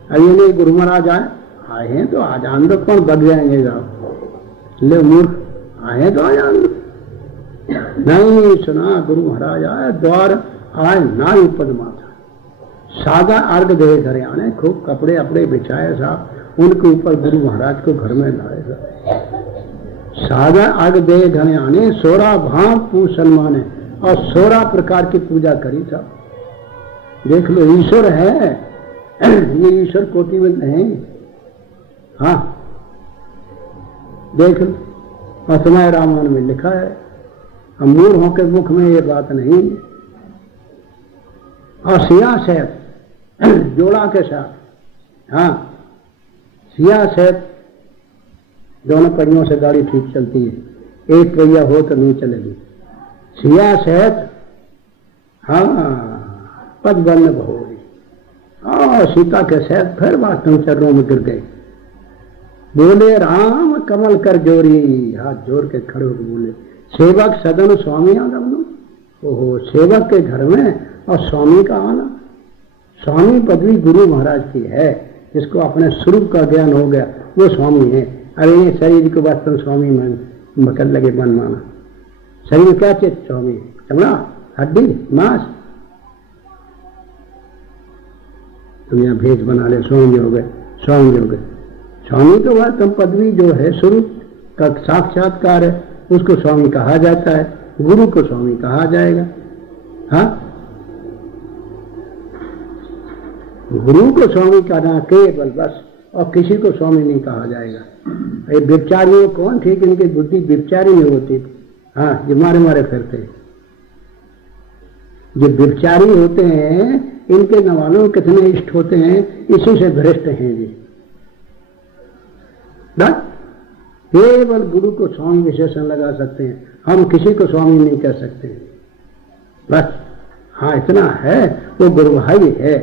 अभी नहीं गुरु महाराज आए हैं तो आज आंदो कौन बग जाएंगे जाओ, ले मूर्ख, आए तो आज आंदो नहीं। सुना गुरु महाराज आए, द्वार आए नायु पद्मा था। सादा अर्घ दे घरे आने, खूब कपड़े अपड़े बिछाए साहब, उनके ऊपर गुरु महाराज को घर में लाए साहब। सादा अर्घ दे घरे आने, 16 भाव पूज सन्माने और 16 प्रकार की पूजा करी साहब। देख लो, ईश्वर है, ये ईश्वर कोटि में नहीं। हाँ, देख लो, असमय रामायण में लिखा है। मूर्खों के मुख में ये बात नहीं। और सिया सैत जोड़ा के साथ, हाँ, सिया सैत दोनों पहियों से गाड़ी ठीक चलती है, एक पहिया हो तो नहीं चलेगी। सिया सैत, हाँ, पद बन बहुरी। हाँ, सीता के सैत फिर वास्तव चरणों में गिर गए। बोले राम कमल कर जोरी, हाथ जोड़ के खड़े होकर बोले, सेवक सदन स्वामी आगमन। ओहो, सेवक के घर में और स्वामी का आना। स्वामी पदवी गुरु महाराज की है, जिसको अपने स्वरूप का ज्ञान हो गया वो स्वामी है। अरे ये शरीर को वास्तव स्वामी मन मकल लगे मन माना। शरीर में क्या चीज स्वामी? चमड़ा, हड्डी, मांस। तुम यहाँ भेज बना ले, स्वामी हो गए, स्वामी हो गए। स्वामी तो वास्तव पदवी जो है स्वरूप का साक्षात्कार है, उसको स्वामी कहा जाता है। गुरु को स्वामी कहा जाएगा। हाँ, गुरु को स्वामी कहना केवल बस, और किसी को स्वामी नहीं कहा जाएगा। ये व्यभिचारियों कौन थे कि इनकी बुद्धि व्यभिचारी नहीं होती? हाँ, जो मारे मारे फिरते, जो व्यभिचारी होते हैं, इनके न मालूम कितने इष्ट होते हैं, इसी से भ्रष्ट हैं जी। केवल गुरु को स्वामी विशेषण लगा सकते हैं, हम किसी को स्वामी नहीं कह सकते बस। हाँ, इतना है, वो गुरु भाई है।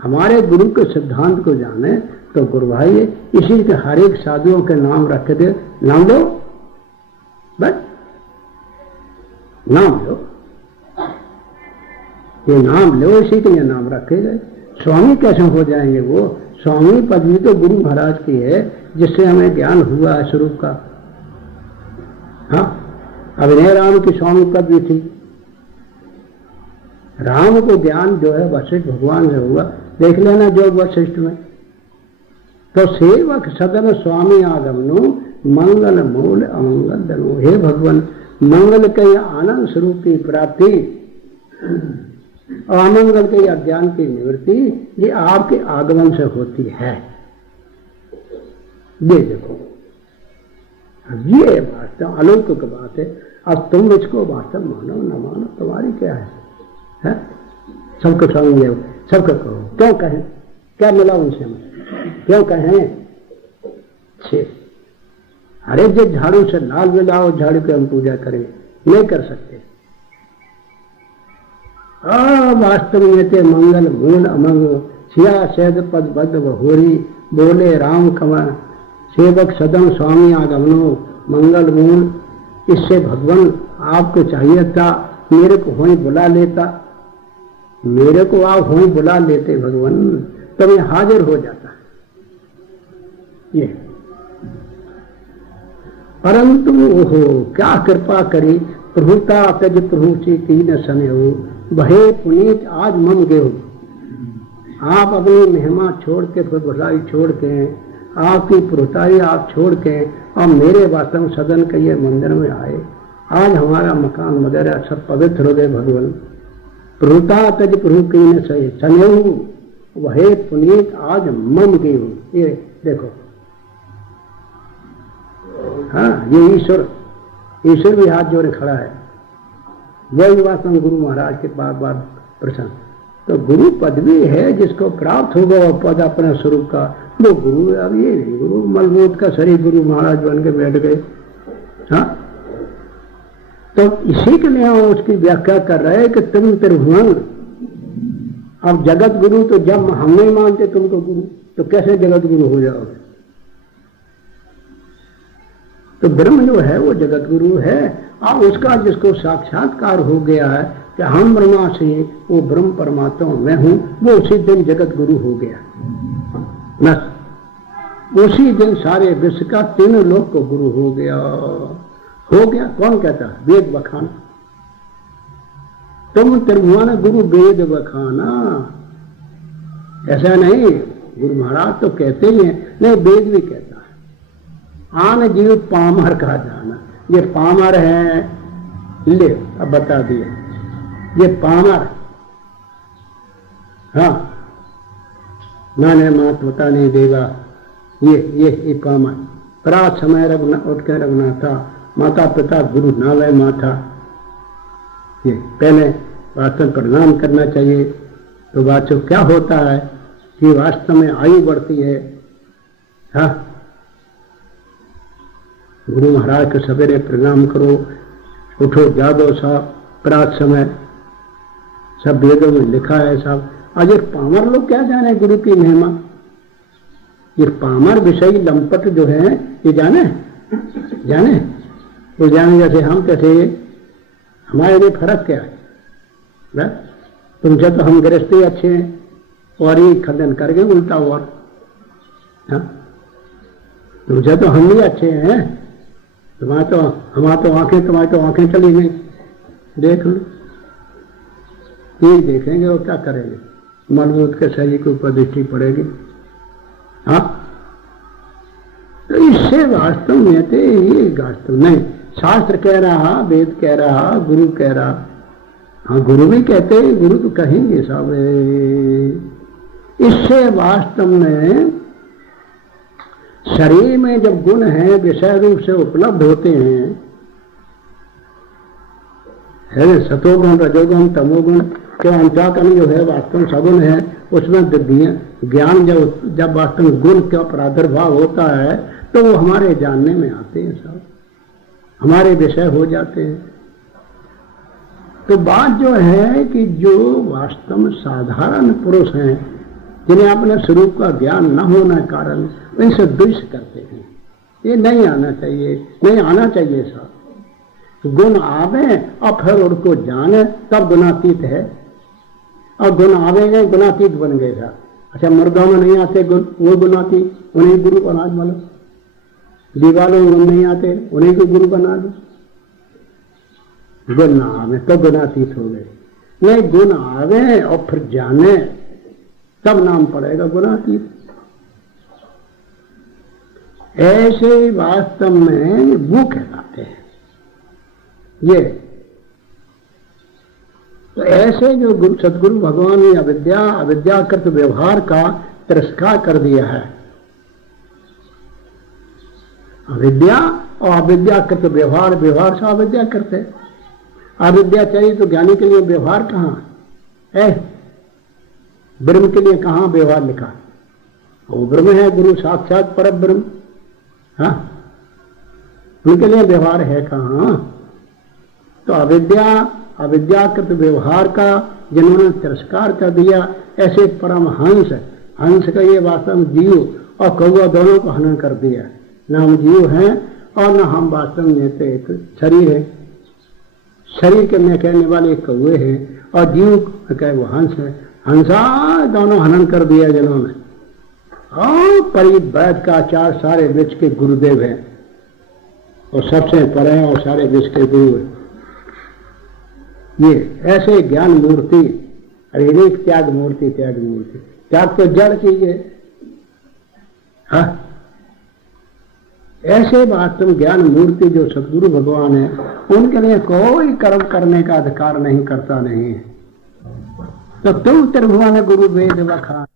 हमारे गुरु के सिद्धांत को जाने तो गुरु भाई है। इसी के हर एक साधुओं के नाम रख दे, नाम लो, बस नाम लो, ये नाम लो, इसी के ये नाम रखे गए। स्वामी कैसे हो जाएंगे वो? स्वामी पदवी तो गुरु महाराज की है, जिससे हमें ज्ञान हुआ है स्वरूप का। हाँ, अभिनय राम की स्वामी पदवी थी। राम को ज्ञान जो है वशिष्ठ भगवान से हुआ, देख लेना जो वशिष्ठ में। तो सेवक सदन स्वामी आगमनो, मंगल मूल अमंगल दनो। हे भगवान, मंगल के आनंद स्वरूप की प्राप्ति और अमंगल के अज्ञान की निवृत्ति, ये आपके आगमन से होती है। ये देखो, ये वास्तव अलौकिक बात है। अब तुम इसको वास्तव मानो न मानो, तुम्हारी क्या है? सबको स्वामी है, सबको कहो। क्यों कहें? क्या मिला उनसे? क्यों कहें? अरे जो झाड़ू से लाल मिलाओ, झाड़ू की हम पूजा करें, नहीं कर सकते। वास्तव में ते मंगल मूल अमंग, सिया सैद पद बद बहोरी। बोले राम कमल, सेवक सदन स्वामी आगमनो, मंगल मूल। इससे भगवान आपको चाहिए था, मेरे को वहीं बुला लेता, मेरे को आप वहीं बुला लेते भगवान, तो मैं हाजिर हो जाता। ये परंतु ओहो क्या कृपा करी, प्रभुता तज प्रभु से कीन सने हो, भये पुनीत आज मम गे हो। आप अपनी महिमा छोड़ के, फिर भलाई छोड़ के, आपकी प्रभुताई आप छोड़ के और मेरे वास्तव सदन के ये मंदिर में आए। आज हमारा मकान वगैरह सब पवित्र हो गए भगवान। प्रभुता तज प्रभु कीन सने हो, वहे पुनीत आज मम गे हो। ये देखो, हाँ, ये ईश्वर भी हाथ जोड़े खड़ा है। वही वास्तव गुरु महाराज के बार बार प्रश्न। तो गुरु पदवी है जिसको प्राप्त होगा वह पद अपने स्वरूप का, वो गुरु। अब ये नहीं गुरु मलबूत का शरीर गुरु महाराज बन के बैठ गए। हाँ, तो इसी के लिए हम उसकी व्याख्या कर रहे हैं कि तुम त्रिभुवन। अब जगत गुरु तो जब हम नहीं मानते तुमको गुरु, तो कैसे जगत गुरु हो जाओगे? तो ब्रह्म जो है वो जगत गुरु है। और उसका जिसको साक्षात्कार हो गया है कि हम ब्रह्मा से वो ब्रह्म परमात्मा मैं हूं, वो उसी दिन जगत गुरु हो गया। बस उसी दिन सारे विश्व का तीनों लोक को गुरु हो गया। कौन कहता? वेद बखाना। तुम त्रिभुवन गुरु वेद बखाना। ऐसा नहीं, गुरु महाराज तो कहते ही हैं, नहीं वेद भी कहता है। आन जीव पामर का जाना, ये पामर है। ले अब बता दिए, ये पामर। हाँ, नाने मात होता नहीं देगा। ये पामर प्रात समय उठ के रघुनाथा, माता पिता गुरु नावे माथा। ये पहले वास्तव प्रणाम करना चाहिए। तो वास्तव क्या होता है कि वास्तव में आयु बढ़ती है। हाँ, गुरु महाराज के सवेरे प्रणाम करो, उठो जागो सब, प्रात समय सब वेदों में लिखा है सब। आज ये पामर लोग क्या जाने गुरु की महिमा? ये पामर विषय लंपट जो है ये जाने वो जाने जैसे हम कैसे, हमारे लिए फर्क क्या है? तुमसे तो हम गृहस्थी अच्छे हैं और ये खंडन करके उल्टा हुआ। हाँ, तुमसे तो हम भी अच्छे हैं, हमारा तो आंखें, तुम्हारी तो आंखें चली गई। देख लो, ये देखेंगे और क्या करेंगे? मलबूत के शरीर के ऊपर दृष्टि पड़ेगी। हाँ, तो इससे वास्तव में थे ये वास्तव नहीं। शास्त्र कह रहा, वेद कह रहा, गुरु कह रहा। हाँ, गुरु भी कहते, गुरु तो कहेंगे सब। इससे वास्तव में शरीर में जब गुण हैं विषय रूप से उपलब्ध होते हैं, सतोगुण रजोगुण तमोगुण के अंतःकरण जो है वास्तव सगुण है, उसमें ज्ञान जब वास्तव गुण का प्रादुर्भाव होता है तो वो हमारे जानने में आते हैं, सब हमारे विषय हो जाते हैं। तो बात जो है कि जो वास्तव में साधारण पुरुष हैं जिन्हें अपने स्वरूप का ज्ञान न होने के कारण इनसे द्वेष करते हैं, ये नहीं आना चाहिए सब। गुण आवे और फिर उनको जाने तब गुणातीत है, और गुण आवेंगे गुणातीत बन गए था। अच्छा, मुर्गा में नहीं आते गुण, वो गुणातीत, उन्हें गुरु बना दो। दीवालों में गुण नहीं आते, उन्हीं को गुरु बना दो। गुण ना आवे तो गुणातीत हो गए, नहीं गुण आवे और फिर जाने तब नाम पड़ेगा गुणातीत। ऐसे वास्तव में वो कहलाते हैं ये। तो ऐसे जो गुरु सदगुरु भगवान ने अविद्याकृत व्यवहार का तिरस्कार कर दिया है। अविद्या और अविद्याकृत व्यवहार से अविद्या करते। अविद्या चाहिए तो ज्ञानी के लिए व्यवहार कहाँ है? ब्रह्म के लिए कहाँ व्यवहार लिखा? वो ब्रह्म है, गुरु साक्षात पर ब्रह्म। हाँ, उनके लिए व्यवहार है कहाँ? तो अविद्याकृत व्यवहार का जिन्होंने तिरस्कार कर दिया, ऐसे परम हंस का ये वास्तव जीव और कौवा दोनों को हनन कर दिया। न हम जीव हैं और न हम वास्तव में एक शरीर है। शरीर के में कहने वाले कौवे हैं और जीव कहे वो हंस है। हंसा दोनों हनन कर दिया जिन्होंने। और परिवैद का आचार सारे विश्व के गुरुदेव हैं। और सबसे परे हैं और सारे विश्व के गुरु हैं। ये ऐसे ज्ञान मूर्ति, अरे एक त्याग मूर्ति, त्याग मूर्ति, त्याग तो जड़ चीज है। हाँ, ऐसे वास्तव ज्ञान मूर्ति जो सदगुरु भगवान है, उनके लिए कोई कर्म करने का अधिकार नहीं, करता नहीं है। तो तुम त्रिभुवन गुरु वेद बखान।